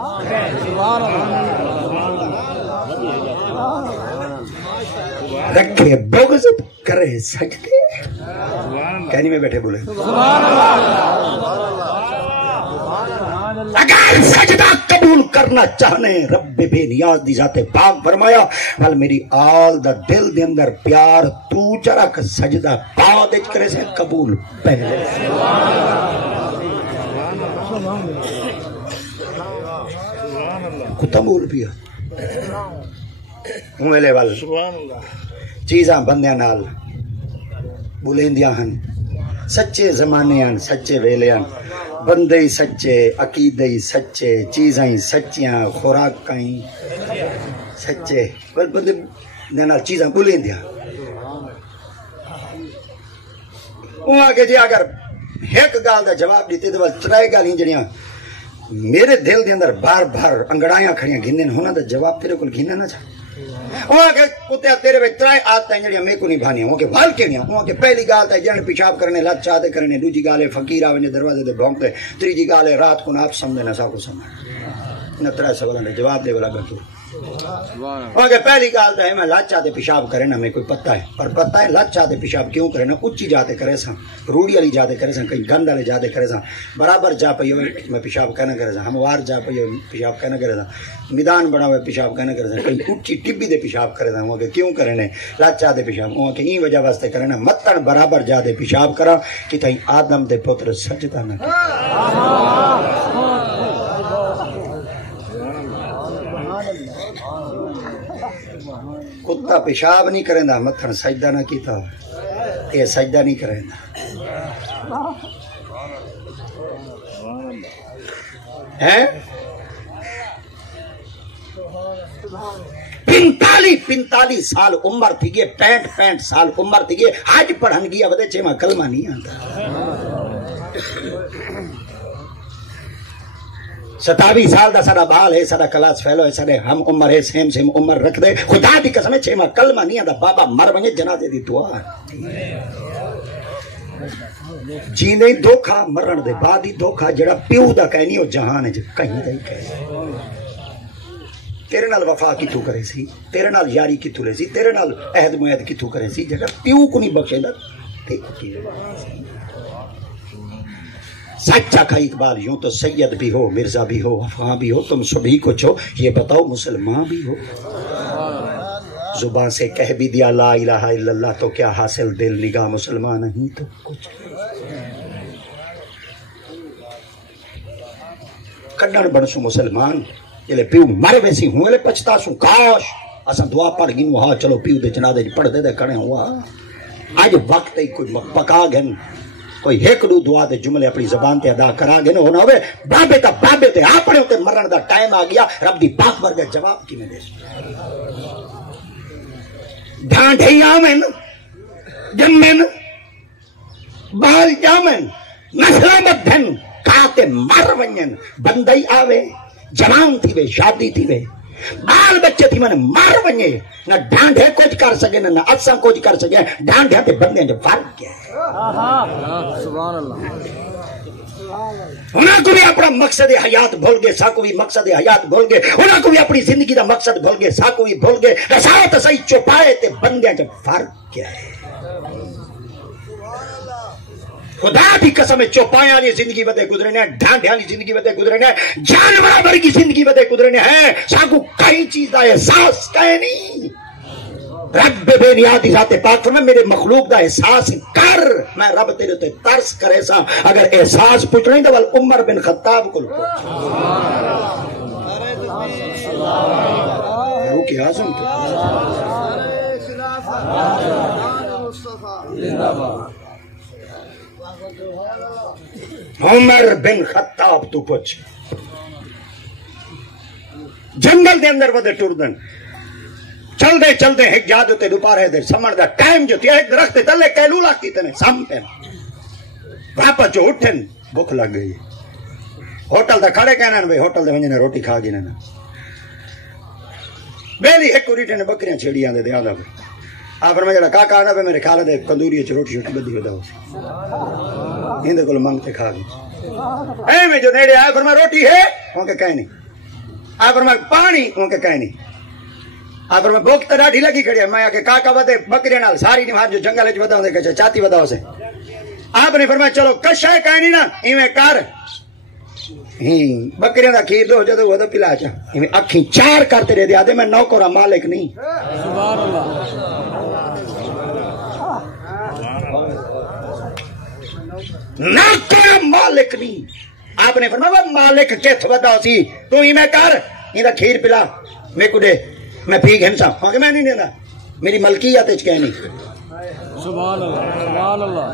رکھے بغض کرے سجدے کہنی میں بیٹھے بولے اگر سجدہ قبول کرنا چاہنے رب بے نیاز دی ذات پاک فرمایا وال میری آل دا دل دے اندر پیار تو چرک سجدہ پا دے کرے سے قبول پہلے کتا بول پیا میلے وال چیزاں بندیاں نال بولیندیاں ہن سچے زمانے ہن سچے ویلے ہن بندے ہی سچے عقیدے ہی سچے چیزاں ہی سچیاں خوراکاں ہی سچے پر بندے نال چیزاں بولیندیاں وہ آگے جی اگر ایک گال دا جواب دیتے تو ترائے گالیاں جڑیاں میرے دل دے اندر بار بار انگڑائیاں کھڑیاں گھنن ہونا دا جواب تیرے کو گھننا نہ چاہ وہاں کے کتے تیرے وچ ترائے آتا ہیں جڑیاں میں کو نہیں بھانیاں وہاں کے وال کے نہیں وہاں کے پہلی گال تے جن پیشاب کرنے لات چاہتے کرنے دوجی گال ہے فقیر آوے دروازے دے بھونکتے تیجی گال ہے رات کو ناپ سمجھے نہ سا کو سمجھ نہ ترائے سوالوں نے جواب دے والا گھر وہاں کے پہلی گال تے میں لات چاہتے پیشاب کرے نا میں کوئی پتہ ہے پر پتہ ہے لات چاہتے پیشاب کیوں کرے نا اچھی جاتے کرے سا روڑی والی جاتے کرے سا کہیں گند والے جاتے کرے سا برابر جا پئی میں پیشاب کہنا کرے سا ہموار جا پئی پیشاب کہنا کرے سا میدان بنا ہوئے پیشاب کہنا کرے سا کہیں اچھی ٹبی دے پیشاب کرے سا وہاں کے کیوں کرے نے لات چاہتے پیشاب وہاں کے این وجہ واسطے کرے نا متن برابر جاتے پیشاب کرا کہ تھی آدم دے پتر سجدہ نہ کتا پیشاب نہیں کریں دا متھن سجدہ نہ کیتا یہ سجدہ نہیں کریں دا ہے 45 سال عمر تھی گئے 65 سال عمر تھی گئے آج پڑھن گیا ودے چیمہ کلمہ نہیں آتا 27 سال دا سارا بال ہے سارا کلاس فیلو ہے سارے ہم عمر ہے سیم عمر رکھ دے خدا دی قسم ہے چھیمہ کلمہ نہیں آتا بابا مر بنگے جنازے دی دعا جی نہیں دھوکھا مرن دے بعد ہی دھوکھا جڑا پیو دا کہنی او جہان ہے کہیں دا ہی کہے تیرے نال وفا کتھوں کرے سی تیرے نال یاری کتھوں لے سی تیرے نال عہد معاہد کتھوں کرے سی جڑا پیو کو نہیں بخشے دا سچا کھا اقبال یوں تو سید بھی ہو مرزا بھی ہو افغان بھی ہو تم سبھی کچھ ہو یہ بتاؤ مسلمان بھی ہو زبان سے کہہ بھی دیا لا الہ الا اللہ تو کیا حاصل دل نگاہ مسلمان نہیں تو کچھ کڈن بنسو مسلمان جلے پیو مر ویسی ہوں لے پچھتا سو کاش اساں دعا پڑھ گنو ہاں چلو پیو دے جنازے پڑھ دے کھڑے ہوا اج وقت ہی کوئی پکا گن کوئی ایک دو دعا دے جملے اپنی زبان تے ادا کرا گے نہ ہونا ہوئے بابے تے اپنے تے مرن دا ٹائم آ گیا رب دی پاک ورگا جواب کی میں دے ڈھانڈے آمن جمن بال جامن نسلہ بدھن کھاتے مر ونجن بندائی آوے جوان تھی وے شادی تھی وے بال بچے تھی میں مار ونجے نہ ڈھانڈے کچھ کر سکے نہ اچھا کچھ کر سکے ڈھانڈے پہ بندے جو فرق کیا ہے سبحان اللہ انہاں کو بھی اپنا مقصد حیات بھول گئے سا کو بھی مقصد حیات بھول گئے انہاں کو بھی اپنی زندگی دا مقصد بھول گئے سا کو بھی بھول گئے رسالت صحیح چپائے تے بندے جو فرق کیا ہے خدا بھی قسم چوپایا والی زندگی بدے گزرنے ہیں ڈھانڈے والی زندگی بدے گزرنے ہیں جانور ورگی زندگی بدے گزرنے ہیں ساگو کئی چیز دا احساس کہے نہیں رب بے نیادی ذات پاک فرمائے میرے مخلوق دا احساس کر میں رب تیرے تے ترس کرے سا اگر احساس پوچھ نہیں تو ول عمر بن خطاب کو روکی اعظم عمر بن خطاب تو پوچھ جنگل دے اندر ودے ٹردن چل دے ایک جادو تے دوپہر دے سمر دا ٹائم جو تھی ایک درخت تلے کیلولا کی تنے سام پہ واپس جو اٹھن بھوک لگ گئی ہوٹل دا کھڑے کہنا بھائی ہوٹل دے ونجنے روٹی کھا گی نا بیلی ایک کوریٹے نے بکریاں چھڑیاں دے آدھا پہ آپ میں جڑا کاکا آنا پہ میرے کھالا دے کندوری روٹی شوٹی بدھی ہوتا ہو سی ہندے کو مانگتے کھا گئی اے میں جو نیڑے آیا فرما روٹی ہے وہاں کے کہیں نہیں آپ فرما پانی وہاں کے کہیں نہیں آپ فرما بھوک تو ڈاڈھی لگی کھڑی ہے میں آ کے کاکا ودے بکریاں نال ساری نہیں جو جنگل وچ ودا ہوندے کہ چاتی ودا ہو سے آپ نے فرمایا چلو کشا ہے کہیں نہیں نا ایویں کر بکریاں دا کھیر دو جدو وہ تو پلا چا ایویں اکھیں چار کرتے رہے دے میں نوکر مالک نہیں سبحان اللہ نوکر مالک نہیں آپ نے فرمایا مالک کت ودا سی تو ایویں کر ایندا کھیر پلا میں کو دے میں پی گھنسا ہاں کہ میں نہیں دینا میری ملکیت اچ کہنی سبحان اللہ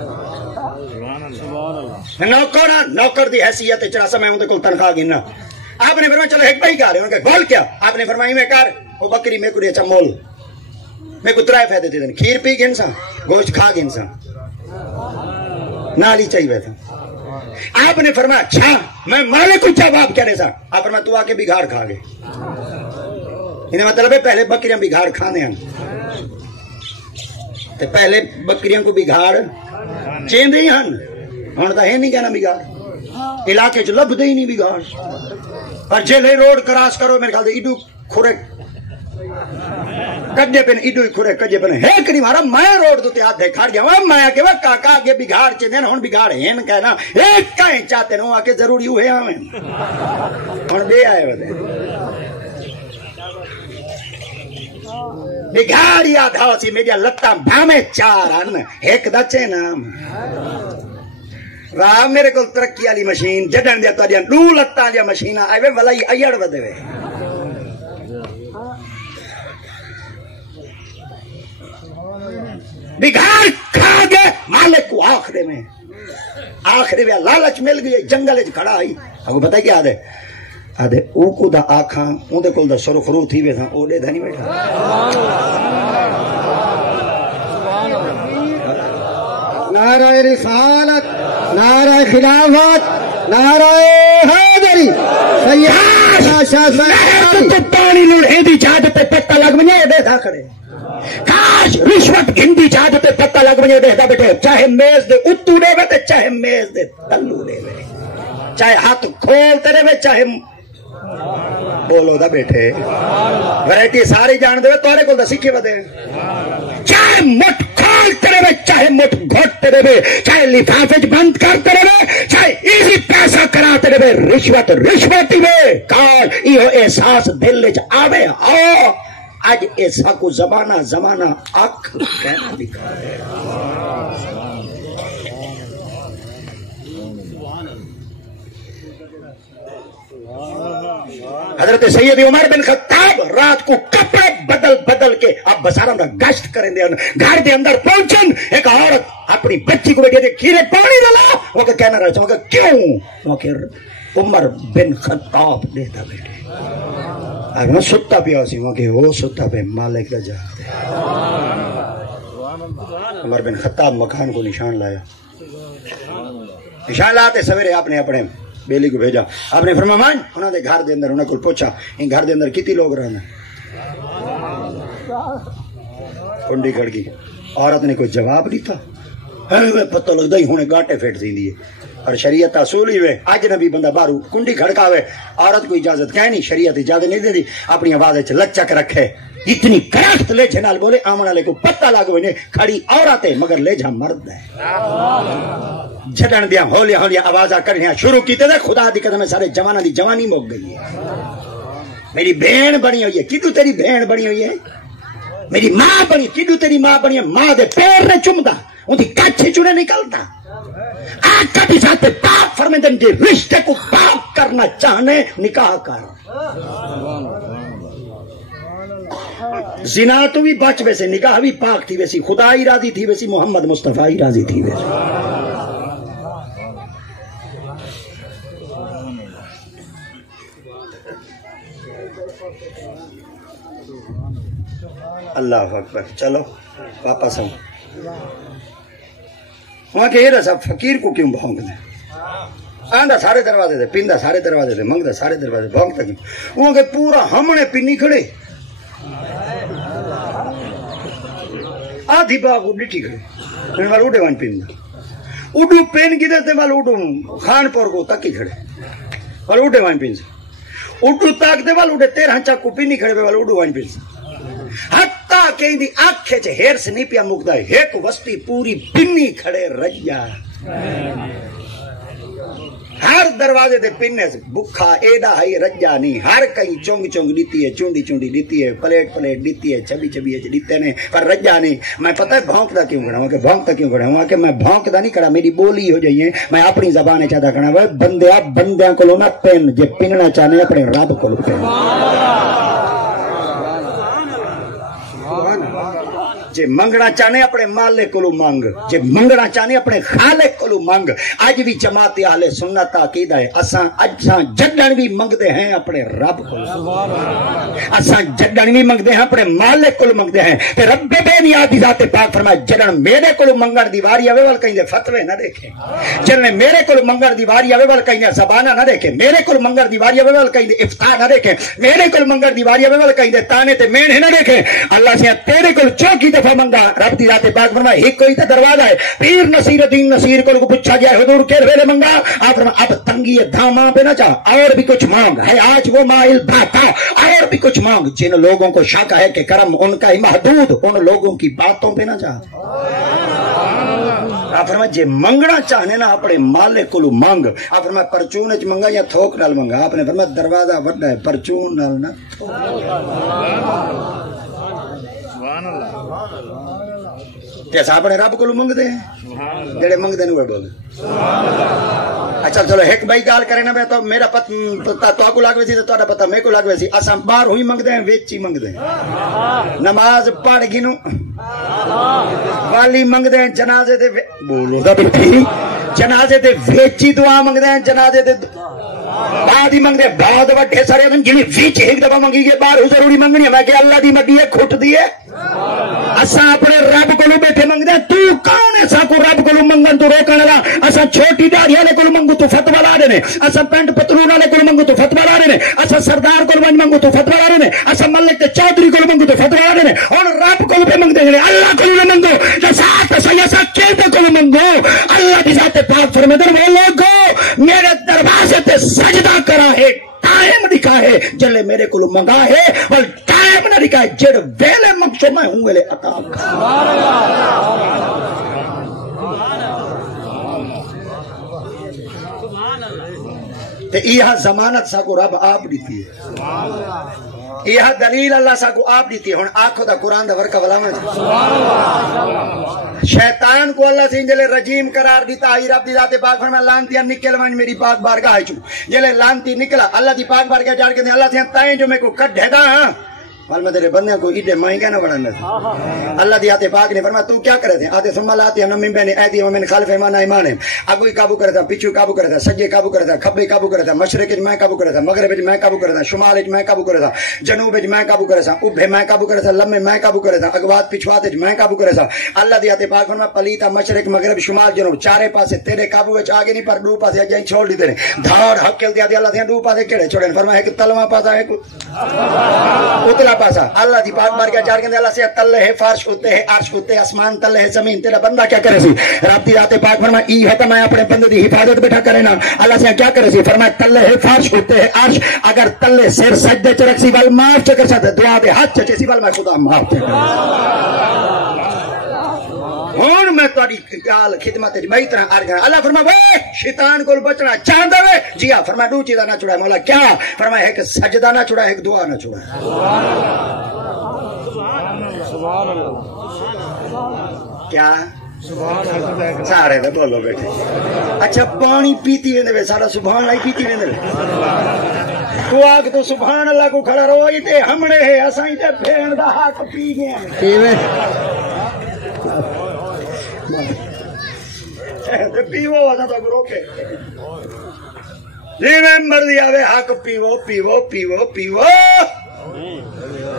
سبحان اللہ نوکر دی حیثیت اچ راسا میں اون دے کول تنخواہ گننا آپ نے فرمایا چلو ایک بھائی کر ان کے بول کیا آپ نے فرمایا میں کر وہ بکری میں کو دے اچھا مول میں کو ترائے فائدے دے دین کھیر پی گھنسا گوشت کھا گھنسا نالی چاہیے تھا آپ نے فرمایا اچھا میں مالک کو جواب کیا دے سا آپ فرمایا تو آ کے بگاڑ کھا گئے انہیں مطلب ہے پہلے بکریاں بگاڑ کھانے ہیں تے پہلے بکریاں کو بگاڑ چیندے ہی ہن ہن تا ہے نہیں کہنا بگاڑ علاقے چ لب دے ہی نہیں بگاڑ پر جلے روڈ کراس کرو میرے خیال دے ایڈو کھورے کجے پن ایڈو کھورے کجے پن ہے کہ نہیں مارا میں روڈ تو تے ہاتھ دے کھڑ گیا میں کہ وہ کاکا اگے بگاڑ چیندے ہن بگاڑ ہیں کہنا ایک کہیں چاہتے نو آ کے ضروری ہوئے آویں ہن دے آئے ودے بگاڑی آدھا سی میری لتاں بھامے چار ان ایک دچے نام واہ میرے کو ترقی والی مشین جڈن دیا تو دو لتاں دیا مشین آئے ولائی ایڑ ودے وے بگاڑ کھا گئے مالک کو آخرے میں لالچ مل گئی جنگل کھڑا آئی اب پتہ کیا آدھے آدھے او کو دا آکھاں اون دے کول دا سرخ رو تھی وے تھا او دے دا نہیں بیٹھا نعرہ رسالت نعرہ خلافت نعرہ حیدری سیدنا شاہ صاحب تو پانی لڑے دی جاد تے پتہ لگ منے دے تھا کھڑے کاش رشوت گھندی چاہ تے پتہ لگ وجے دیکھدا بیٹھے چاہے میز دے اتو دے تے چاہے میز دے تلو دے چاہے ہاتھ کھولتے رہے چاہے بولو دا بیٹھے ورائٹی ساری جان دے تورے کول دا سکھے ودے چاہے مٹھ کھولتے رہے چاہے مٹھ گھٹتے رہے چاہے لفافے بند کرتے رہے چاہے ایزی پیسہ کراتے رہے رشوت رشوت ہی کاش ایہو احساس دل وچ آوے آؤ اج ایسا کو زمانہ اکھ کہنا دکھا ہے حضرت سید عمر بن خطاب رات کو کپڑے بدل کے اب بساروں کا گشت کریں دے گھر دے اندر پہنچن ایک عورت اپنی بچی کو بیٹھے دے کھیرے پانی ڈالا وہ کہنا رہا وہ کیوں وہ کہ عمر بن خطاب دیتا بیٹھے اگر ستا پیا سی وہ کہ وہ ستا پہ مالک کا جہاد ہے عمر بن خطاب مکان کو نشان لایا نشان لاتے سویرے آپ نے اپنے بیلی کو بھیجا آپ نے فرمایا مان انہوں نے گھر دے اندر انہوں کو پوچھا ان گھر دے اندر کتنی لوگ رہنا کنڈی کھڑ گئی عورت نے کوئی جواب نہیں تھا پتہ لگتا ہی ہونے گاٹے پھیٹ دی اور شریعت اصول ہی ہوئے اج نبی بندہ باہر کنڈی کھڑکاوے عورت کو اجازت کہہ نہیں شریعت اجازت نہیں دی اپنی آواز وچ لچک رکھے اتنی کراہت لیجھے نال بولے آمن والے کو پتہ لگ ونے کھڑی عورت ہے مگر لیجھا مرد ہے جھڑن دیا ہولیاں ہولیاں آوازاں کرنیاں شروع کیتے تھے خدا دی قسم سارے جواناں دی جوانی مک گئی ہے میری بہن بنی ہوئی ہے کدو تیری بہن بنی ہوئی ہے میری ماں بنی کدو تیری ماں بنی ہے ماں دے پیر نے چمدا ان دی کچھ چنے نکلتا آقا بھی ساتھ پاک فرمیندن کے رشتے کو پاک کرنا چاہنے نکاح کر زنا تو بھی بچ ویسے نکاح بھی پاک تھی ویسی خدا ہی راضی تھی ویسی محمد مصطفیٰ ہی راضی تھی ویسی اللہ اکبر چلو واپس آؤں وہاں کہ یہ رسا فقیر کو کیوں بھونک دیں آندہ سارے دروازے دے پیندہ سارے دروازے دے منگدہ سارے دروازے بھونکتا کیوں وہاں کہ پورا ہمنے پینی کھڑے آدھی باغ ڈٹھی کھڑے میں والا اڈے وان پیندہ اڈو پین کی دیتے والا اڈو خان پور کو تکی کھڑے والا اڈے وان پیندہ اڈو تاک دے والا اڈے 13 چاکو پینی کھڑے والا اڈو وان پیندہ حتیٰ کہ اندھی آنکھیں چے ہیر سے نہیں پیا مکدہ ایک وسطی پوری پنی کھڑے رجا ہر دروازے دے پننے سے بکھا ایڈا ہی رجا نہیں ہر کئی چونگ چونگ لیتی ہے چونڈی چونڈی لیتی ہے پلیٹ پلیٹ لیتی ہے چبی چبی لیتے ہیں پر رجا نہیں میں پتہ ہے بھونکتا کیوں کھڑا ہوں کہ بھونکتا کیوں کھڑا ہوں کہ میں بھونکتا نہیں کھڑا میری بولی ہو جائیے میں اپنی زبانیں چاہتا کھڑا ہوں بندیاں کو لو نا پین جے پننا چاہنے اپنے رب کو لو پین جے منگنا چاہنے اپنے مالک کو مانگ جے منگنا چاہنے اپنے خالق کو مانگ اج بھی جماعت اہل سنت عقیدہ ہے اساں جڈن بھی منگتے ہیں اپنے رب کو اساں جڈن بھی منگتے ہیں اپنے مالک کو منگتے ہیں تے رب بے نیاز دی ذات پاک فرمایا جڈن میرے کو منگن دی واری آوے ول کہیں فتوی نہ دیکھے جن میرے کو منگن دی واری آوے ول کہیں زبانہ نہ دیکھے میرے کو منگن دی واری آوے ول کہیں افتاء نہ دیکھے میرے کو منگن دی واری آوے ول کہیں تانے تے مینے نہ دیکھے اللہ سے تیرے کو چوکی منگا رب دی ذات پاک فرمایا ایک کوئی تے دروازہ ہے پیر نصیر الدین نصیر کو پوچھا گیا حضور کے ویلے منگا آپ فرمایا اب تنگی دھاما پہ نہ چاہ اور بھی کچھ مانگ ہے آج وہ مائل بھاتا اور بھی کچھ مانگ جن لوگوں کو شک ہے کہ کرم ان کا ہی محدود ان لوگوں کی باتوں پہ نہ چاہ آپ فرمایا جے منگنا چاہنے نا اپنے مالک کو مانگ آپ فرمایا پرچون وچ منگا یا تھوک نال منگا آپ نے فرمایا دروازہ وڈا ہے پرچون نال نہ جیسا اپنے رب کو منگتے ہیں جڑے منگتے نہیں وہ بول اچھا چلو ایک بھائی گال کرے نا میں تو میرا پتہ تو کو لگ ویسی تو پتہ میں کو لگ ویسی اساں باہر ہوئی منگتے ہیں وچ ہی منگتے ہیں نماز پڑھ گنو والی منگتے ہیں جنازے دے بولو دا بیٹھی جنازے دے وچ ہی دعا منگتے ہیں جنازے دے بعد ہی منگتے ہیں بعد وڈے سارے دن جنہیں وچ ایک دفعہ منگی گے باہر ضروری منگنی ہے میں کہ اللہ دی مڈی ہے کھٹ دی ہے اساں اپنے رب کو بیٹھے منگتے ہیں تو کون ہے سا کو رب کو منگن تو روکن والا اساں چھوٹی داڑھی والے کو منگو تو فتوا لا دینے اساں پینٹ پتلون والے کو منگو تو فتوا لا دینے اساں سردار کو منگو تو فتوا لا دینے اساں ملک تے چودھری کو منگو تو فتوا لا دینے اور رب کو پہ منگنے اللہ کو نہ منگو تے ساتھ سیاسا کیتے کو منگو اللہ دی ذات پاک فرماتے ہیں وہ لوگو میرے دروازے تے سجدہ کرا ہے ٹائم دکھا ہے جلے میرے کو منگا ہے اور ٹائم نہ دکھا ہے جڑ ویلے مقصود میں ہوں ویلے عطا سبحان اللہ تے یہ ضمانت سا کو رب آپ دیتی ہے یہ دلیل اللہ سا کو آپ دیتی ہے ہن آنکھو دا قرآن دا ورکا ولاویں شیطان کو اللہ سے جلے رجیم قرار دیتا ہی رب دی ذات پاک فرمایا لانتیاں نکل وان میری پاک بارگاہ چوں جلے لانتی نکلا اللہ دی پاک بارگاہ جا کے اللہ سے تائیں جو میں کو کڈھے دا مال میں تیرے بندے کو ایڈے مائیں کیا نہ بڑھانا اللہ دی آتے پاک نے فرمایا تو کیا کرے تھے آتے سمال آتے ہیں نمی بین ایدی ومن خالف ایمان ایمان ہے اگوی قابو کرتا پیچھو قابو کرتا سجے قابو کرتا کھبے قابو کرتا مشرق میں قابو کرتا مغرب میں قابو کرتا شمال میں قابو کرتا جنوب میں قابو کرتا اوبھے میں قابو کرتا لمے میں قابو کرتا اگوات پچھوات میں قابو کرتا اللہ دی آتے پاک فرمایا پلیتا مشرق مغرب شمال جنوب چارے پاسے تیرے قابو وچ آگے نہیں پر دو پاسے اجائیں چھوڑ دی تیرے دھاڑ حق دیا دی اللہ سے دو پاسے کیڑے چھوڑے فرمایا کہ تلواں پاسا ہے اتلا پاسا اللہ دی پاک بار کے چار کے اللہ سے تلے ہے فرش ہوتے ہے عرش ہوتے ہے آسمان تلے ہے زمین تیرا بندہ کیا کرے سی رب دی ذات پاک فرمایا ای ہے تو میں اپنے بندے دی حفاظت بیٹھا کرے نا اللہ سے کیا کرے سی فرمایا تلے ہے فرش ہوتے ہے عرش اگر تلے سر سجدے چ رکھ سی وال معاف کر سکتے دعا دے ہاتھ چچے سی وال میں خدا معاف کر ہوں میں تاری گال خدمت بئی طرح آ گیا اللہ فرمایا وے شیطان کو بچنا چاہتا ہے جی ہاں فرمایا دو چیزاں نہ چھڑائے مولا کیا فرمایا ایک سجدہ نہ چھڑائے ایک دعا نہ چھڑائے سبحان اللہ کیا سارے تو بولو بیٹھے اچھا پانی پیتی ویندے سارا سبحان اللہ پیتی ویندے تو آگ تو سبحان اللہ کو کھڑا روئی تے ہمڑے ہے اسائیں تے بھین دا حق پی گئے پیو آتا تو روکے جی میں مرضی آوے حق پیو پیو پیو پیو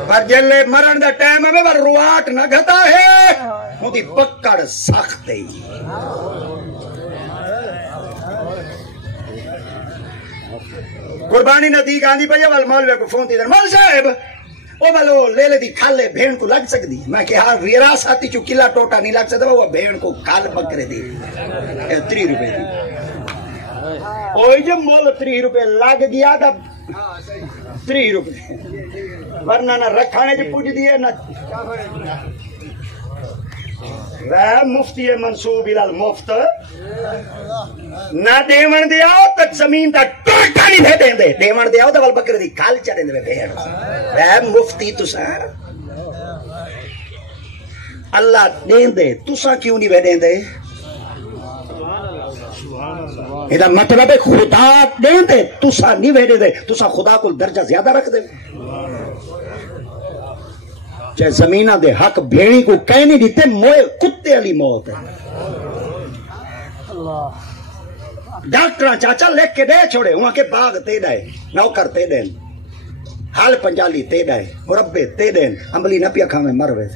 پر جلے مرن دا ٹائم ہے پر رواٹ نہ گھتا ہے ہوتی پکڑ سخت ہے قربانی ندیق آندھی پہ وال مولوی کو فون تھی در مول صاحب او بلو لے لے دی کھالے بھین کو لگ سکتی میں کہ ہاں ویراساتی چو کلا ٹوٹا نہیں لگ سکتا وہ بھین کو کھال بکرے دی 3 روپے دی اوئی جب مول 3 روپے لگ گیا تھا 3 روپے ورنہ نہ رکھانے جو پوچھ دیئے نہ وہ مفتی منصوب الالمفت نہ دیون دیا تک زمین دا ٹوٹا نہیں دے دیں دے دیون دیا تو والبکر دی کھال چاہ دیں دے بہن وہ مفتی تسا اللہ دیں دے تسا کیوں نہیں بے دیں دے یہ مطلب ہے خدا دیں دے تسا نہیں بے دیں دے تسا خدا کو درجہ زیادہ رکھ دے چاہے زمینہ دے حق بھیڑی کو کہیں نہیں دیتے موئے کتے علی موت ہے ڈاکٹرہ چاچا لکھ کے دے چھوڑے وہاں کے باغ تے دائے نوکر تے دیں حال پنجالی تے دائے مربے تے دیں عملی نہ پیا کھامے مروے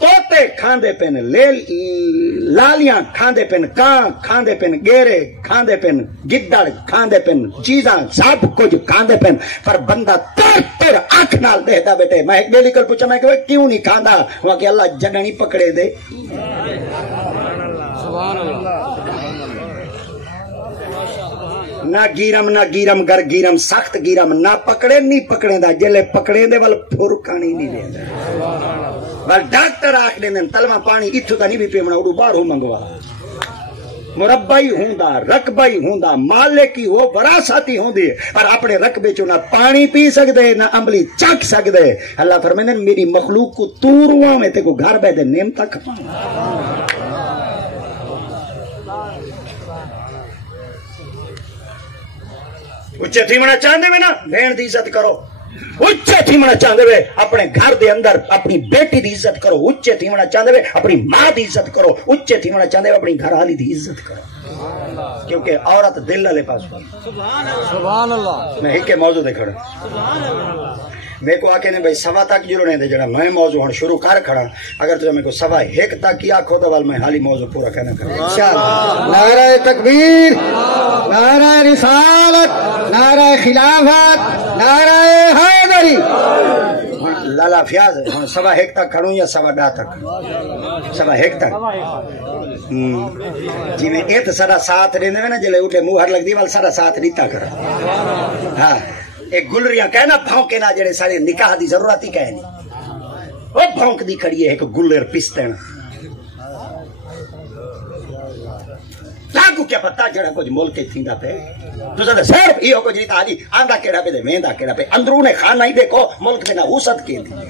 توتے کھاندے پن لالیاں کھاندے پن کان کھاندے پن گیرے کھاندے پن گدڑ کھاندے پن چیزاں سب کچھ کھاندے پن پر بندہ تر آنکھ نال دیتا بیٹے میں ایک بیلی کل پوچھا میں کہ کیوں نہیں کھاندا وہاں کہ اللہ جننی پکڑے دے سبحان اللہ نہ گیرم گر گیرم سخت گیرم نہ پکڑے نہیں پکڑے دا جلے پکڑے دے وال پھرکانی نہیں دے دا بل ڈاکٹر آکھ دیں تلوہ پانی اتھو تا نہیں بھی پیمنا اڑو باہر ہو منگوا مربعی ہوندہ رقبہی ہوندہ مالکی ہو وراثاتی ہوندی اور اپنے رقبے چو نہ پانی پی سکدے نہ عملی چک سکدے اللہ فرمائے میری مخلوق کو تورواں میں تے کو گھر بے دے نیم تک اچھے تھیمنا چاندے میں نا بہن دی عزت کرو اچھے تھیمنا چاندے میں اپنے گھر دے اندر اپنی بیٹی دی عزت کرو اچھے تھیمنا چاندے میں اپنی ماں دی عزت کرو اچھے تھیمنا چاندے میں اپنی گھر حالی دی عزت کرو کیونکہ عورت دل لے پاس سبحان اللہ میں ہی کے موضوع دے کھڑا میں کو آکے نے بھائی سوا تک جلو نہیں دے جڑا میں موضوع ہن شروع کر کھڑا اگر تو میں کو سوا ایک تک کیا کھو تو میں حالی موضوع پورا کہنا کھڑا انشاءاللہ نعرہ تکبیر نعرہ رسالت نعرہ خلافت نعرہ حیدر حیدری لالا فیاض ہن سوا ایک تک کھڑوں یا سوا ڈا تک سوا ایک تک جی میں ایت سارا ساتھ دیندے نا جلے اٹھے منہ ہر لگدی وال سارا ساتھ دیتا کر ہاں ایک گلریاں کہنا بھونکے نہ جڑے سارے نکاح دی ضرورت ہی کہنی او بھونک دی کھڑی ہے ایک گلر پستن تاکو کیا پتہ جڑا کچھ ملک تھیندا پے تو زیادہ صرف یہ کچھ نہیں تالی آندا کیڑا پہ دے ویندا کیڑا پہ اندرون خانہ ہی دیکھو ملک دے نحوست کی دی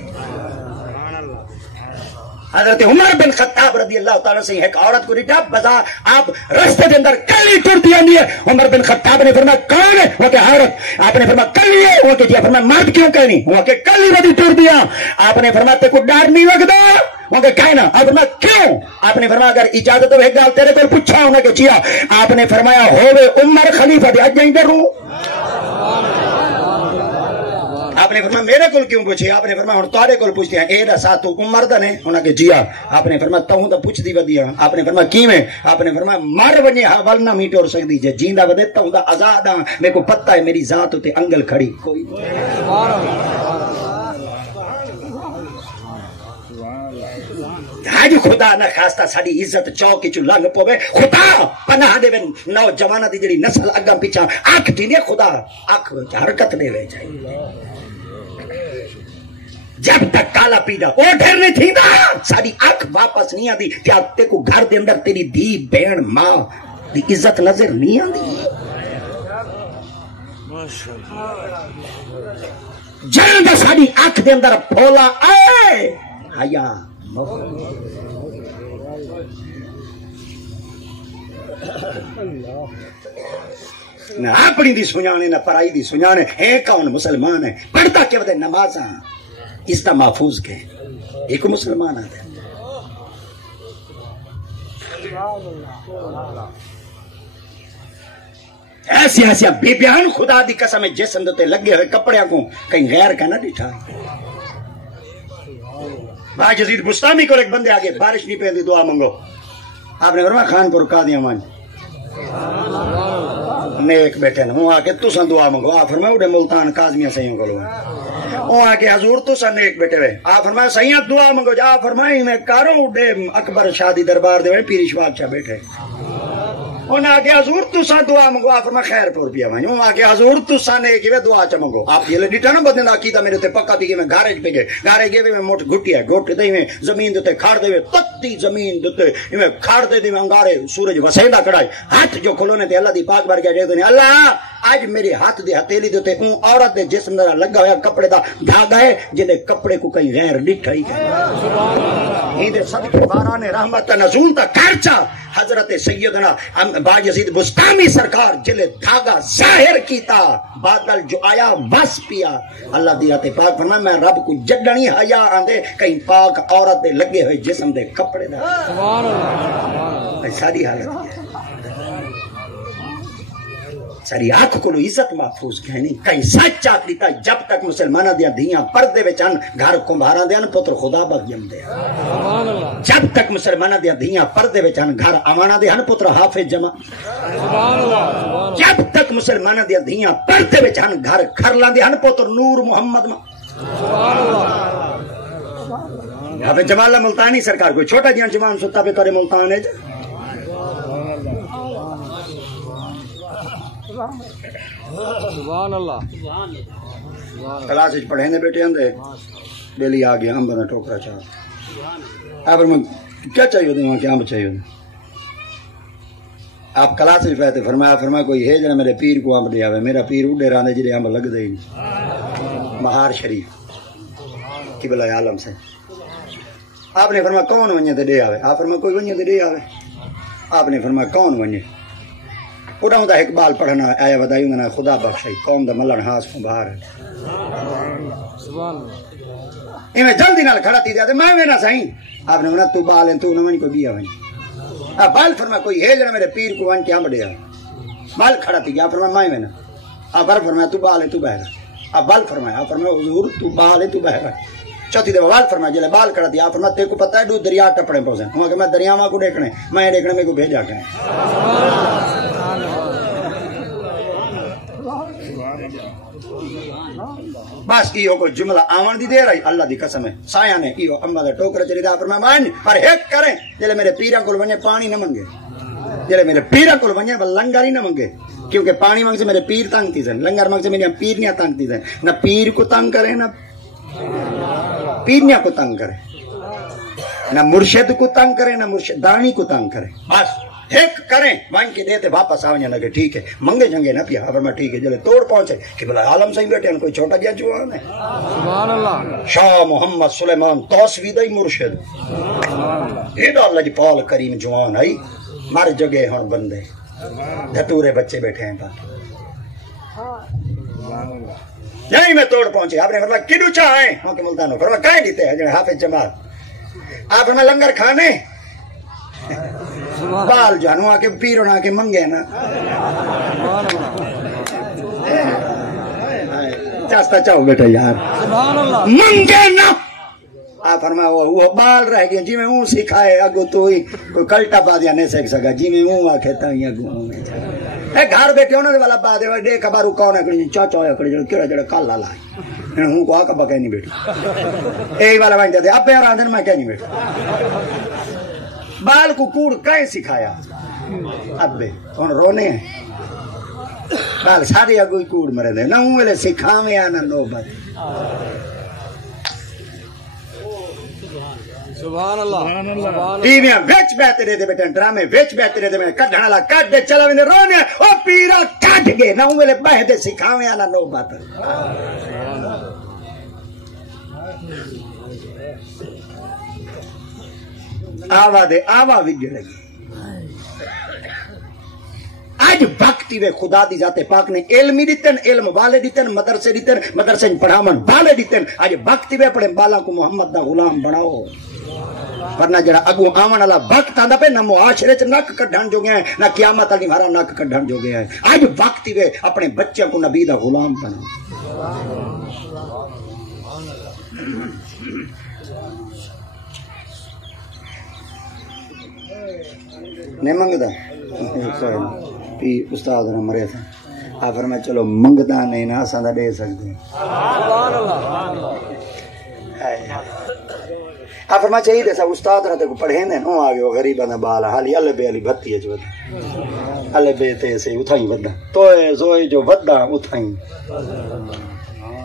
حضرت عمر بن خطاب رضی اللہ تعالیٰ سے ایک عورت کو ریٹا بزا آپ رستے کے اندر کلی ٹر دیا نہیں ہے عمر بن خطاب نے فرمایا کون ہے وہ کہ عورت آپ نے فرمایا کلی ہے وہ کہ جی فرمایا مرد کیوں کہنی وہ کہ کلی ردی ٹر دیا آپ نے فرمایا تے کو ڈر نہیں لگتا وہ کہ کہنا آپ فرمایا کیوں آپ نے فرمایا اگر اجازت ہو ایک گال تیرے کو پوچھا انہیں کہ چیا آپ نے فرمایا ہوئے عمر خلیفہ دے اج جائیں دروں آپ نے فرمایا میرے کل کیوں پوچھے آپ نے فرمایا ہن تارے کل پوچھتے ہیں اے دا ساتھ تو عمر دا نے انہاں کہ جی آپ نے فرمایا تہوں تے پوچھ دی ودیا آپ نے فرمایا کیویں آپ نے فرمایا مر ونجے حوال نہ میٹ اور سکدی جے جیندا ودے تہوں دا آزاد ہاں میرے کو پتہ ہے میری ذات تے انگل کھڑی کوئی آج خدا نہ خاصتا ساری عزت چوک چ لنگ پوے خدا پناہ دے نوجواناں دی جڑی نسل اگا پیچھا اکھ تھی نے خدا اکھ حرکت دے وے چاہیے جب تک کالا پیدا او ڈر نہیں تھی دا ساری اکھ واپس نہیں آتی کیا تے کو گھر دے اندر تیری دی بہن ماں دی عزت نظر نہیں آتی جلد ساری اکھ دے اندر پھولا آئے حیا نہ اپنی دی سنانے نہ پرائی دی سنانے ہے کون مسلمان ہے پڑھتا کہ ودے نمازاں اس کا محفوظ کے ایک مسلمان آتے ایسی ایسی بے بیان خدا دی قسم جسم دے لگے ہوئے کپڑے کو کہیں غیر کا نہ ڈٹھا باج یزید بستامی کو ایک بندے آگے بارش نہیں پہنی دعا منگو آپ نے فرمایا خان پور کا دیا مان نیک بیٹھے نا وہ آکے تو سن دعا منگو آپ فرمایا اڑے ملتان کاظمیہ سہیوں کرو وہ آکے حضور تو سن نیک بیٹھے ہوئے آپ فرمایا سہیاں دعا منگو جا آپ فرمایا میں کاروں اڑے اکبر شادی دربار دے پیری شواق چا بیٹھے انہاں آگے حضور تو سن دعا منگو آپ فرمایا خیر پور پیا مائیں انہاں آگے حضور تو سن ایک وے دعا چا منگو آپ یہ لڈیٹا نا بدنے دا کیتا میرے تے پکا تھی کہ میں گارج پہ گئے گارج گئے میں موٹ گھٹی ہے گھٹ دے میں زمین دے کھاڑ دے تتی زمین دے میں کھاڑ دے میں انگارے سورج وسیدہ کڑائی ہاتھ جو کھلونے تے اللہ دی پاک بار کیا جائے اللہ آج میرے ہاتھ دے ہتھیلی دے اون عورت دے جسم دا لگا ہویا کپڑے دا دھاگا ہے جے کپڑے کو کہیں غیر ڈٹھا ہی کہ دے صدقے باران رحمت نزول دا خرچہ حضرت سیدنا باج یزید بستامی سرکار جلے دھاگا ظاہر کیتا بادل جو آیا بس پیا اللہ دی آتے پاک فرمایا میں رب کو جڈنی حیا آندے کہیں پاک عورت دے لگے ہوئے جسم دے کپڑے دا ساری حالت ہے ساری آنکھ کو عزت محفوظ کہنی کہیں سچ آکھ لیتا جب تک مسلمانہ دیا دھیاں پردے وچان گھر کمبھارا دیا پتر خدا بگ جم دیا جب تک مسلمانہ دیا دھیاں پردے وچان گھر امانہ دیا پتر حافظ جمع جب تک مسلمانہ دیا دھیاں پردے وچان گھر کھرلا دیا پتر نور محمد حافظ جمالہ ملتانی سرکار کوئی چھوٹا جیاں جوان ستا پہ کرے ملتان ہے سبحان اللہ کلاس پڑھے نے بیٹے اندے بیلی آ گیا امبر میں ٹوکرا چاہ آپ کیا چاہیے ہوتے وہاں کیا امب چاہیے ہوتے آپ کلاس پہتے فرمایا کوئی ہے جنہ میرے پیر کو امب دے آوے میرا پیر اڈے راندے جڑے امب لگ دے نہیں مہار شریف قبلہ عالم سے آپ نے فرمایا کون ونجے تے دے آوے آپ فرمایا کوئی ونجے تے دے آوے آپ نے فرمایا کون ونجے اڑا ہوں دا اقبال پڑھنا آیا ودائی ہوں خدا بخشائی قوم دا ملن ہاس کو باہر میں جلدی نال کھڑا تھی دیا میں نہ سائیں آپ نے تو بال ہیں تو نہ من کو بیا ونی بال فرما کوئی ہے جنا میرے پیر کو ون کیا بڑھیا بال کھڑا تھی آپ فرما میں نہ آپ فرمایا تو بال ہے تو بہرا آپ بال فرمایا آپ فرمایا حضور تو بال ہے تو بہرا چوتھی دفعہ بال فرمایا جلے بال کھڑا تھی آپ فرمایا تیرے کو پتہ ہے دو دریا ٹپڑے پوسے وہاں کہ میں دریاواں کو دیکھنے میں دیکھنے میں کو بھیجا کہ بس یہ کوئی جملہ آمن دی دے رہی اللہ دی قسم ہے سایہ نے یہ امبا دا ٹوکر چلی دا فرمایا مان پر ایک کریں جلے میرے پیرا کول ونجے پانی نہ منگے جلے میرے پیرا کول ونجے لنگر ہی نہ منگے کیونکہ پانی منگ سے میرے پیر تنگ تھی سن لنگر منگ سے میرے پیر نہیں تنگ تھی سن نہ پیر کو تنگ کرے نہ پیرنیا کو تنگ کرے نہ مرشد کو تنگ کرے نہ مرشد دانی کو تنگ کرے بس ایک کریں وان کے دیتے واپس آویں لگے ٹھیک ہے منگے جنگے نہ پیا فرما ٹھیک ہے جلے توڑ پہنچے کہ بلا عالم صحیح بیٹھے ان کوئی چھوٹا گیا جوان ہے سبحان اللہ شاہ محمد سلیمان توسویدہ مرشد ایڈا اللہ جی پال کریم جوان آئی مر جگے ہن بندے دھتورے بچے بیٹھے ہیں باقی یہیں میں توڑ پہنچے آپ نے فرمایا کدو چاہیں ہاں کہ ملتانو فرمایا کہیں دیتے ہیں جنہیں حافظ جمال آپ فرمایا لنگر کھانے بال جانو آ کے پیروں آ کے منگے نا چاستا چاہو بیٹا یار منگے نا آپ فرمایا وہ بال رہ گئے جی میں ہوں سکھائے اگو تو ہی کوئی کلٹا بادیا نہیں سیکھ سکا جی میں ہوں آکھے تا ہی اگو ہوں گھر بیٹھے ہونے دے والا بات ہے ڈے کبارو کون ہے چاچا ہویا کڑی کیڑا جڑا کالا لائے ہوں کو آکا با کہیں نہیں بیٹھا اے والا وائن دے اب پیرا اندر میں کہیں نہیں بیٹھا بال کو کوڑ کہیں سکھایا اب بے ہن رونے ہیں بال سارے اگوی کوڑ مرے دے نہ ہوں ویلے سکھاویں آنا نوبت سبحان اللہ ٹی ویاں وچ بیٹھے رہتے بیٹھے ڈرامے وچ بیٹھے رہتے میں کڈھن والا کڈ دے چلا ویندے رونے او پیرا کڈ گئے نہ ہوں ویلے بہ دے سکھاویں آنا نوبت آوا دے آوا وگڑ گئی آج وقتی وے خدا دی ذات پاک نے علم دیتن علم والے دیتن مدرسے پڑھاون والے دیتن آج وقتی وے اپنے بالا کو محمد دا غلام بناؤ ورنہ جڑا اگو آون والا وقت آندا پے نہ معاشرے چ نک کڈھن جو گیا نہ قیامت علی ہمارا نک کڈھن جو گیا ہے آج وقتی وے اپنے بچوں کو نبی دا غلام بناؤ نہیں منگدا پی استاد نے مرے تھا آپ فرمایا چلو منگدا نہیں نا اساں دا دے سکدے سبحان اللہ آپ فرمایا چاہیے دے سا استاد نے تے کو پڑھے نے او آ گئے غریباں دا بال حالی الے بے علی بھتی اچ ود الے بے تے سے اتھائی ودا توئے زوئے جو ودا اتھائی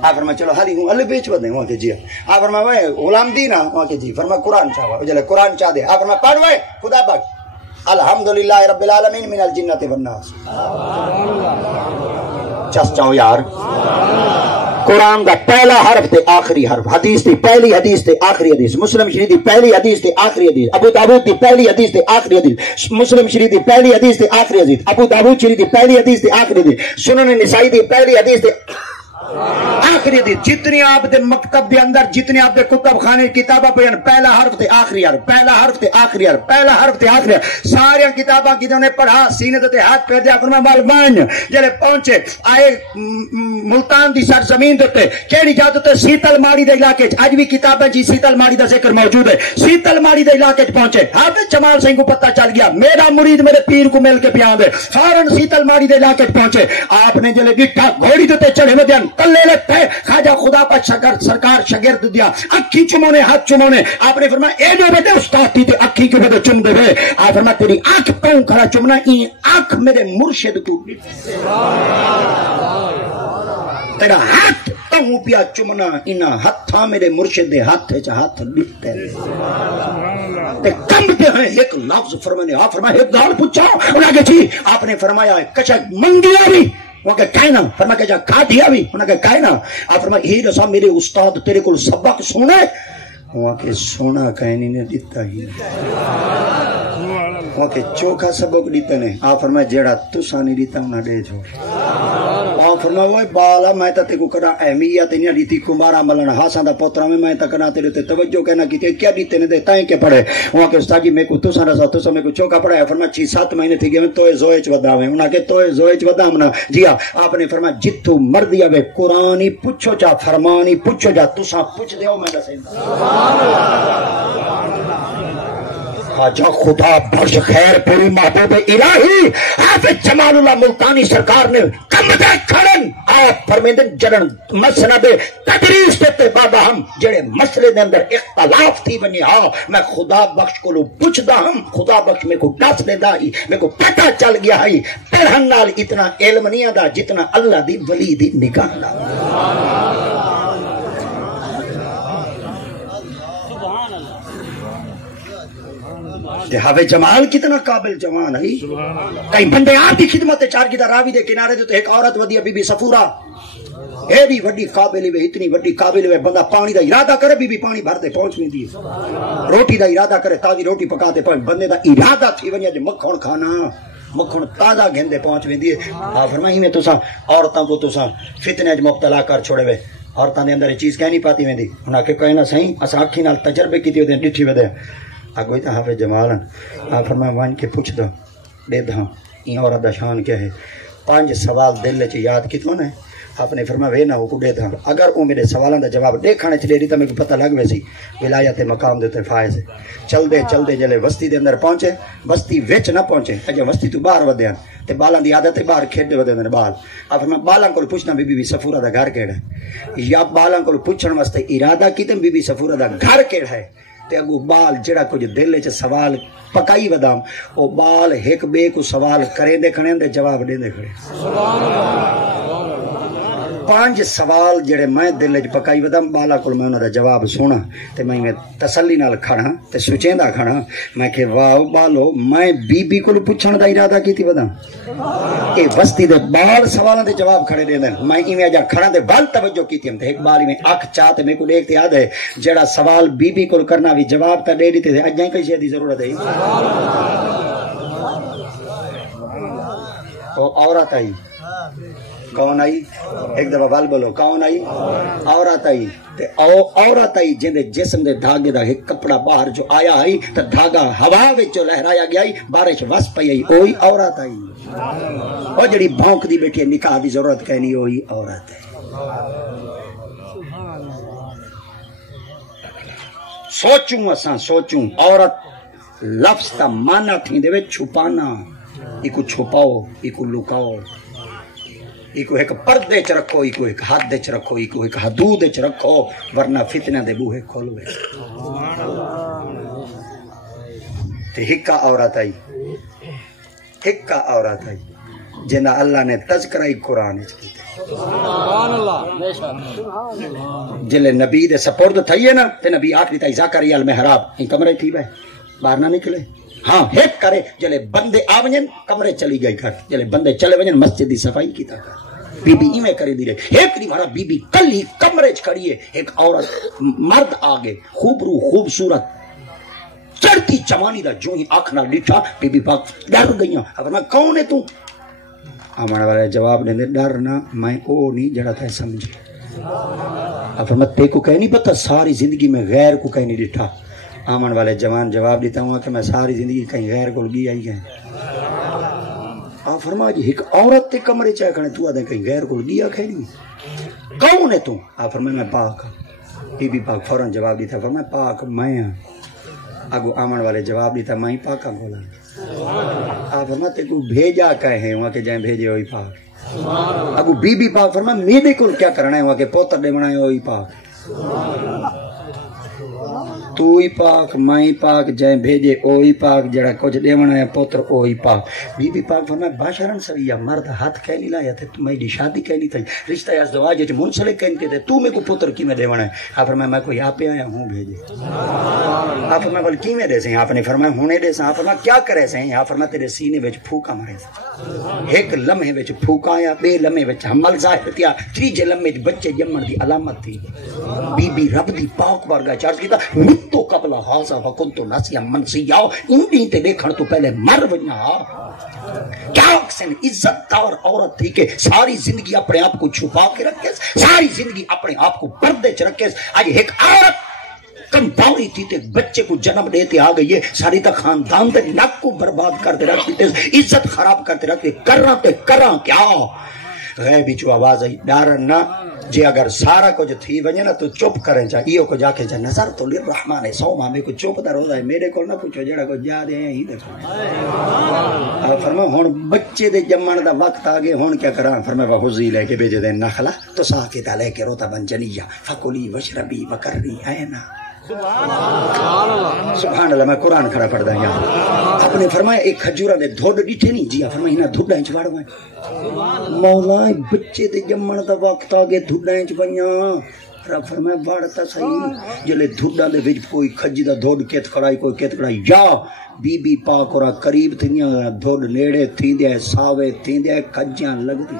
آپ فرمایا چلو حالی ہوں الے بیچ ودے وہاں کے جی آپ فرمایا وے غلام دی نا وہاں کے جی فرمایا قرآن چاہوا جلے قرآن چاہ دے آپ فرمایا پڑھ وے خدا پاک الحمدللہ رب العالمین من الجنت والناس چس چاہو یار قرآن کا پہلا حرف تے آخری حرف حدیث دی پہلی حدیث تے آخری حدیث مسلم شریف دی پہلی حدیث تے آخری حدیث ابو داؤد دی پہلی حدیث تے آخری حدیث مسلم شریف دی پہلی حدیث تے آخری حدیث ابو داؤد شریف دی پہلی حدیث تے آخری حدیث سنن نسائی دی پہلی حدیث تے آخری حدیث جتنی آپ دے مکتب دے اندر جتنی آپ دے کتب خانے کتابہ پڑھن پہلا حرف تے آخری حرف پہلا حرف تے آخری حرف پہلا حرف تے آخری حرف سارے کتاباں کی نے پڑھا سینے تے ہاتھ پھیر دیا فرمایا مالوان جڑے پہنچے آئے ملتان دی سرزمین تے کیڑی جگہ تے سیتل ماڑی دے علاقے اج بھی کتابیں جی سیتل ماڑی دا ذکر موجود ہے سیتل ماڑی دے علاقے پہنچے حافظ جمال سنگھ کو پتہ چل گیا میرا مرید میرے پیر کو مل کے پیاں دے فورن سیتل ماڑی دے علاقے پہنچے آپ نے جلے گٹھا گھوڑی تے چڑھے میں دین کلے لے پہ خواجہ خدا پر سرکار شگرد دیا اکھی چمونے ہاتھ چمونے آپ نے فرمایا اے جو بیٹے استاد تھی تے اکھی کے بیٹے چم دے ہوئے آپ فرمایا تیری آنکھ پاؤں کھڑا چمنا این آنکھ میرے مرشد کو تیرا ہاتھ پاؤں پیا چمنا اینا ہتھا میرے مرشد دے ہاتھ چا ہاتھ لکھتے تے کم دے ہیں ایک لفظ فرمانے آپ فرمایا ایک گال پوچھا انہاں کے جی آپ نے فرمایا کچھ منگیا بھی وہ کہ کہنا فرمایا کہ جا کھا دیا بھی انہوں نے کہنا آپ فرمایا یہ رسا میرے استاد تیرے کو سبق سونا ہے وہ کہ سونا کہنی نے دیتا ہی وہ کہ چوکھا سبق دیتا نے آپ فرمایا جیڑا تسا نہیں دیتا انہاں دے جو آپ فرمایا وہ بالا میں تا تے کو کرا اہمیت نہیں دیتی کمارا ملن ہاساں دا پوترا میں تا کرا تیرے تے توجہ کہنا کی کیا دیتے نے دے تائیں کے پڑھے وہ کہ استاد جی میں کو تسا رسا تسا میں کو چوکھا پڑھایا فرمایا 6-7 مہینے تھی گئے توئے زوئے چ وداویں انہاں کے توئے زوئے چ ودامنا جی آپ نے فرمایا جتھو مردی آوے قرآن ہی پوچھو جا فرمان ہی پوچھو جا تسا پوچھ دیو میں خواجہ خدا بخش خیر پوری محبوب الہی حافظ جمال اللہ ملتانی سرکار نے کم دے کھڑن آپ فرمیندے جڑن مسند تدریس تے بابا ہم جڑے مسئلے دے اندر اختلاف تھی ونی ہاں میں خدا بخش کو پوچھدا ہم خدا بخش میں کو دس دیندا ہی میں کو پتہ چل گیا ہے پڑھن نال اتنا علم نہیں آندا جتنا اللہ دی ولی دی نگاہ نال حوے جمال کتنا قابل جوان ہے کئی بندے آپ کی خدمت چار کی راوی دے کنارے تو ایک عورت ودی بی بی صفورہ ایڈی وڈی قابل ہے اتنی وڈی قابل ہے بندہ پانی دا ارادہ کرے بی بی پانی بھر دے پہنچ میں دی روٹی دا ارادہ کرے تازی روٹی پکا دے بندے دا ارادہ تھی ونیا جو مکھن کھانا مکھن تازہ گھندے پہنچ میں دی فرمائی میں تسا عورتاں کو تسا فتنے اج مبتلا کر چھوڑے وے عورتاں دے اندر یہ چیز کہہ نہیں پاتی ویندی انہاں کہ کہنا صحیح اسا اکھی نال تجربے کیتے ودے ڈٹھی ودے اگوئی تا حافظ جمالن آپ فرمایا وان کے پوچھ دو دے دھاں این عورت دا شان کیا ہے 5 سوال دل چ یاد کتوں نے آپ نے فرمایا وے نہ ہو کو دے دھاں اگر وہ میرے سوالاں دا جواب دیکھنے چ دے تا میرے کو پتہ لگ ویسی ولایت مقام دے تے فائز چل دے جلے بستی دے اندر پہنچے بستی وچ نہ پہنچے اجے بستی تو باہر ودیاں تے بالاں دی عادت ہے باہر کھیڈے ودے نے بال آپ میں بالاں کول پوچھنا بی بی صفورہ دا گھر کیڑا ہے یا بالاں کول پوچھن واسطے ارادہ کیتے بی بی صفورہ دا گھر کیڑا ہے تے اگو بال جڑا کچھ دل چ سوال پکائی ودام او بال ایک بے کو سوال کرے دے کھڑے دے جواب دے کھڑے سبحان اللہ 5 سوال جڑے میں دل چ پکائی ودام بالا کول میں انہاں دا جواب سونا تے میں تسلی نال کھڑا تے سوچیندا کھڑا میں کہ واہ بالو میں بی بی کول پوچھن دا ارادہ کیتی ودام اے بستی دے بال سوالاں دے جواب کھڑے دے دین میں ایویں جا کھڑا دے بال توجہ کیتی تے ایک بار میں اکھ چا تے میں کو دیکھ تے یاد ہے جڑا سوال بی بی کول کرنا وی جواب تا دے دیتے اجاں کئی شے دی ضرورت ہے او عورت آئی کون آئی ایک دفعہ بال بولو کون آئی عورت آئی تے او عورت آئی جن دے جسم دے دھاگے دا ایک کپڑا باہر جو آیا ہے تے دھاگا ہوا وچ جو لہرایا گیا ہے بارش وس پئی ہے اوہی عورت آئی او جڑی بھونک دی بیٹھی نکاح دی ضرورت کہنی اوہی عورت ہے سوچوں عورت لفظ تا معنی تھی دے چھپانا ایکو چھپاؤ ایکو لکاؤ ایکو ایک پردے چ رکھو ایکو ایک حد چ رکھو ایکو ایک حدود چ رکھو ورنہ فتنہ دے بوہے کھولوے تے ہکا عورت آئی جنہ اللہ نے تذکرہ قرآن وچ کیتا سبحان اللہ جلے نبی دے سپرد تھئیے نا تے نبی آخری تائی زکریا المحراب ان کمرے تھی بے باہر نہ نکلے ہاں ہیک کرے جلے بندے آونجن کمرے چلی گئی کر جلے بندے چلے ونجن مسجد دی صفائی کیتا کر بی بی ایویں کرے دی رہے ایک دی مارا بی بی کلی کمرے چ کھڑی ہے ایک عورت مرد آگے خوبرو خوبصورت چڑھتی جوانی دا جو ہی آنکھ نال ڈٹھا بی بی پاک ڈر گئیاں اب میں کون ہے تو آمن والے جواب دے ڈر نہ میں او نہیں جڑا تھا سمجھے اب میں تے کو کہیں نہیں پتہ ساری زندگی میں غیر کو کہیں نہیں ڈٹھا آمن والے جوان جواب دیتا ہوں کہ میں ساری زندگی کہیں غیر کو لگی آئی گئے فرما جی ایک عورت تے کمرے چاہے کھڑے تو آدھے کہیں غیر کو لگی آکھے نہیں کون ہے تو فرمائے میں پاک بی بی پاک فوراں جواب دیتا فرمائے پاک میں اگو آمن والے جواب دیتا میں ہی پاکا بولا فرمائے تے کو بھیجا کہے وہاں کہ جائیں بھیجے ہوئی پاک اگو بی بی پاک فرمائے میرے کو کیا کرنا ہے وہاں کہ پوتر دے بنائے ہوئی پاک تو ہی پاک میں پاک جائیں بھیجے اوہی پاک جڑا کچھ دیونا ہے پوتر اوہی پاک بی بی پاک فرمائے باشرن سویا مرد ہاتھ کہہ نہیں لایا تھے میں دی شادی کہہ نہیں تھی رشتہ ازدواج وچ منسلک کہتے تھے تو میں کو پوتر کی میں دیونا ہے فرمایا میں کوئی آپ پہ آیا ہوں بھیجے فرمایا بول کی میں دے سے آپ نے فرمایا ہونے دے سے فرمایا کیا کرے سے فرمایا تیرے سینے وچ پھوکا مارے سے ایک لمحے وچ پھوکا آیا بے لمحے وچ حمل ظاہر کیا تیجے لمحے بچے جمن دی علامت تھی بی بی رب دی پاک بارگاہ چارج کیتا تو قبل حاضر وکنت ناسیا منسیا انہیں تے دیکھن تو پہلے مر ونیا کیا اکسن عزت دار عورت تھی کہ ساری زندگی اپنے آپ کو چھپا کے رکھے ساری زندگی اپنے آپ کو پردے چ رکھے آج ایک عورت کنپاوری تھی تے بچے کو جنم دیتے آ گئی ہے ساری تک خاندان تے نک کو برباد کرتے رکھتے عزت خراب کرتے رکھتے کرنا تے کرنا کیا غیب وچ آواز آئی ڈارن نہ جے اگر سارا کچھ تھی ونجے نا تو چپ کریں چا ایو کو جا کے جا نظر تو للرحمن ہے سو میں کو چپ دا روزہ ہے میرے کو نہ پوچھو جڑا کو جا دے ہی دیکھو فرما ہن بچے دے جمن دا وقت آ گئے ہن کیا کراں فرما وحزی لے کے بھیج دے نخلا تو ساکت لے کے روتا بن جنیا فکلی وشربی وکرنی اینا سبحان اللہ میں قرآن کھڑا پڑھدا ہوں آپ نے فرمایا ایک کھجورا دے دھوڑ ڈٹھے نہیں جی فرمایا انہاں دھوڑا انچ واڑو ہیں مولا بچے دے جمن دا وقت آ گئے دھوڑا انچ ویاں رب فرمایا واڑتا صحیح جلے دھوڑا دے وچ کوئی کھجی دا دھوڑ کیت کھڑائی کوئی کیت کھڑائی یا بی بی پاک اور قریب تھیاں دھوڑ نیڑے تھیندے ساوے تھیندے کھجیاں لگدی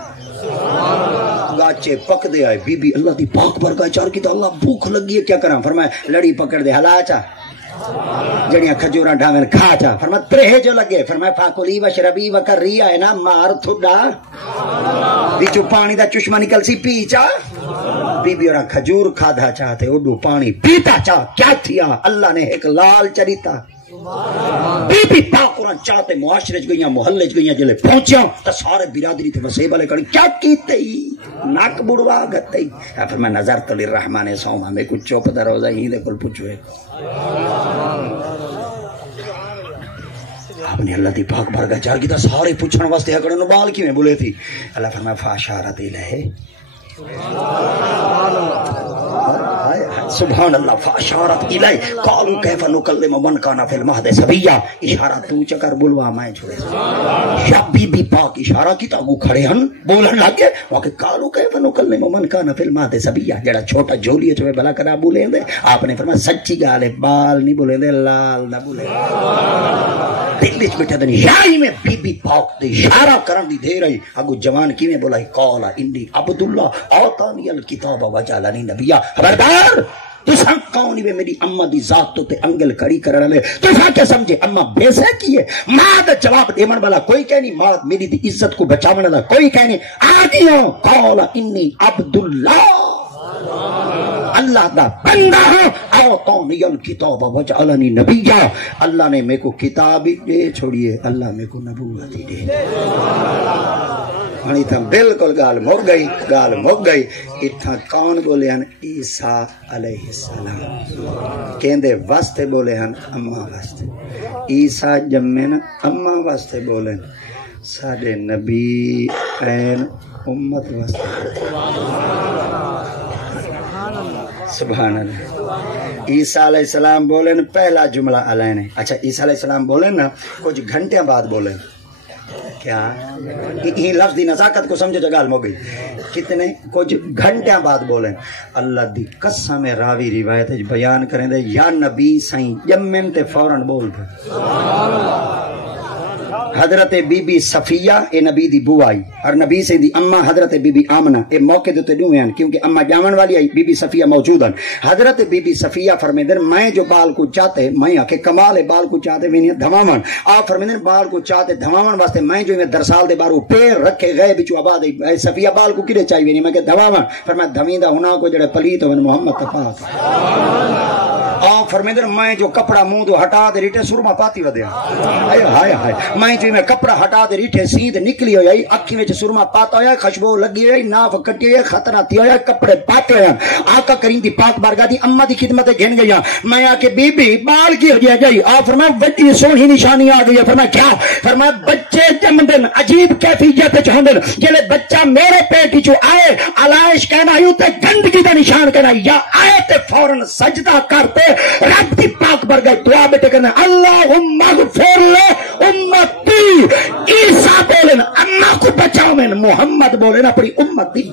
گاچے پک دے آئے بی بی اللہ دی پاک برگاہ چار کی تو اللہ بھوک لگی ہے کیا کراں فرمایا لڑی پکڑ دے ہلا چا جڑیاں کھجوراں ڈھاویں کھا چا فرمایا ترے جو لگے فرمایا فاکلی وشربی وکری ہے نا مار تھڈا وچوں پانی دا چشمہ نکل سی پی چا بی بی اور کھجور کھادا چاہتے اڈو پانی پیتا چا کیا تھیا اللہ نے ایک لال چریتا بی بی پاک قرآن چاہتے معاشرے چ گئیاں محلے چ گئیاں جلے پہنچیاں تو سارے برادری تھے وسیب والے کڑی کیا کیتے ہی ناک بڑوا گتے ہی پھر میں نظر تو للرحمن سوما میں کچھ چوپ دا روزہ ہی دے کل پوچھوے آپ نے اللہ دی پاک بارگاہ چار کی تا سارے پوچھنے واسطے کڑے نو بال کیویں بولے تھی اللہ فرمایا فاشارت الیہ سبحان اللہ فاشارت الیہ قالوا کیف نکلم من کان فی المہد صبیا اشارہ تو چکر بلوا میں چھوڑے یا بی بی پاک اشارہ کی تاگو کھڑے ہن بولن لگے وہ کہ قالوا کیف نکلم من کان فی المہد صبیا جڑا چھوٹا جولی چ بلا کرا بولیں دے آپ نے فرمایا سچی گل ہے بال نہیں بولیں دے لال نہ بولیں دل وچ بیٹھا دنی یائی میں بی بی پاک دے اشارہ کرن دی دے رہی اگو جوان کیویں بولا قال انی عبداللہ اعطانی الکتاب وجعلنی نبیا خبردار تساں کون وے میری اما دی ذات تو تے انگل کڑی کرن والے تساں کیا سمجھے اما بے سے کی ہے ماں دا جواب دیون والا کوئی کہ نہیں ماں میری دی عزت کو بچاون والا کوئی کہ نہیں آ گیا قال انی عبداللہ اللہ دا بندہ ہوں اعطانی الکتاب وجعلنی نبیا اللہ نے میرے کو کتاب دے چھوڑیے اللہ میرے کو نبوت دے ہنی تھا بالکل گال مک گئی اتھا کون بولے ہن عیسیٰ علیہ السلام کہندے واسطے بولے ہن اما واسطے عیسیٰ جمین اما واسطے بولے ساڑے نبی این امت واسطے سبحان اللہ عیسیٰ علیہ السلام بولے پہلا جملہ علیہ نے اچھا عیسیٰ علیہ السلام بولے نا کچھ گھنٹے بعد بولے کیا یہ لفظ دی نزاکت کو سمجھو جگال مو گئی کتنے کچھ گھنٹے بعد بولیں اللہ دی قسم راوی روایت بیان کریں دے یا نبی سائیں جمن تے فوراً بول دے حضرت بی بی صفیہ اے نبی دی بو آئی اور نبی سے دی اما حضرت بی بی آمنہ اے موقع دیتے دوئے ہیں کیونکہ اما جامن والی آئی بی بی صفیہ موجود ہیں حضرت بی بی صفیہ فرمیدن میں جو بال کو چاہتے میں آکے کمال بال کو چاہتے میں دھمامن آپ فرمیدن بال کو چاہتے دھمامن واسطے میں جو درسال دے بارو پیر رکھے گئے بچو آباد صفیہ بال کو کدے چاہیے نہیں میں کہ دھمامن فرمید دھمیندہ ہونا کو جڑے پلیت ہوئے محمد تفاق آپ فرمیدن میں جو کپڑا منہ دو ہٹا دے ریٹے سرما پاتی ودیا ہائے ہائے میں جو میں کپڑا ہٹا دے ریٹھے سیند نکلی ہوئی اکھی میں سرما پاتا ہویا خشبو لگی ہوئی ناف کٹی ہوئی خطرہ تھی ہویا کپڑے پاتے ہویا آقا کریم دی پاک بارگاہ دی اما دی خدمت گھن گیا میں آکے بی بی بال کی ہو جائے آپ فرمایا وڈی سونی نشانی آ گئی فرمایا کیا فرمایا بچے جمدن عجیب کیفیت چہندن جلے بچہ میرے پیٹ چو آئے علائش کہنا یوں تے گندگی دا نشان کہنا یا آئے تے فوراً سجدہ کرتے رب دی پاک بارگاہ دعا بیٹے کرنا اللہم اغفر لے امتی عیسیٰ بولن اما کو بچاؤ میں محمد بولن اپنی امت دی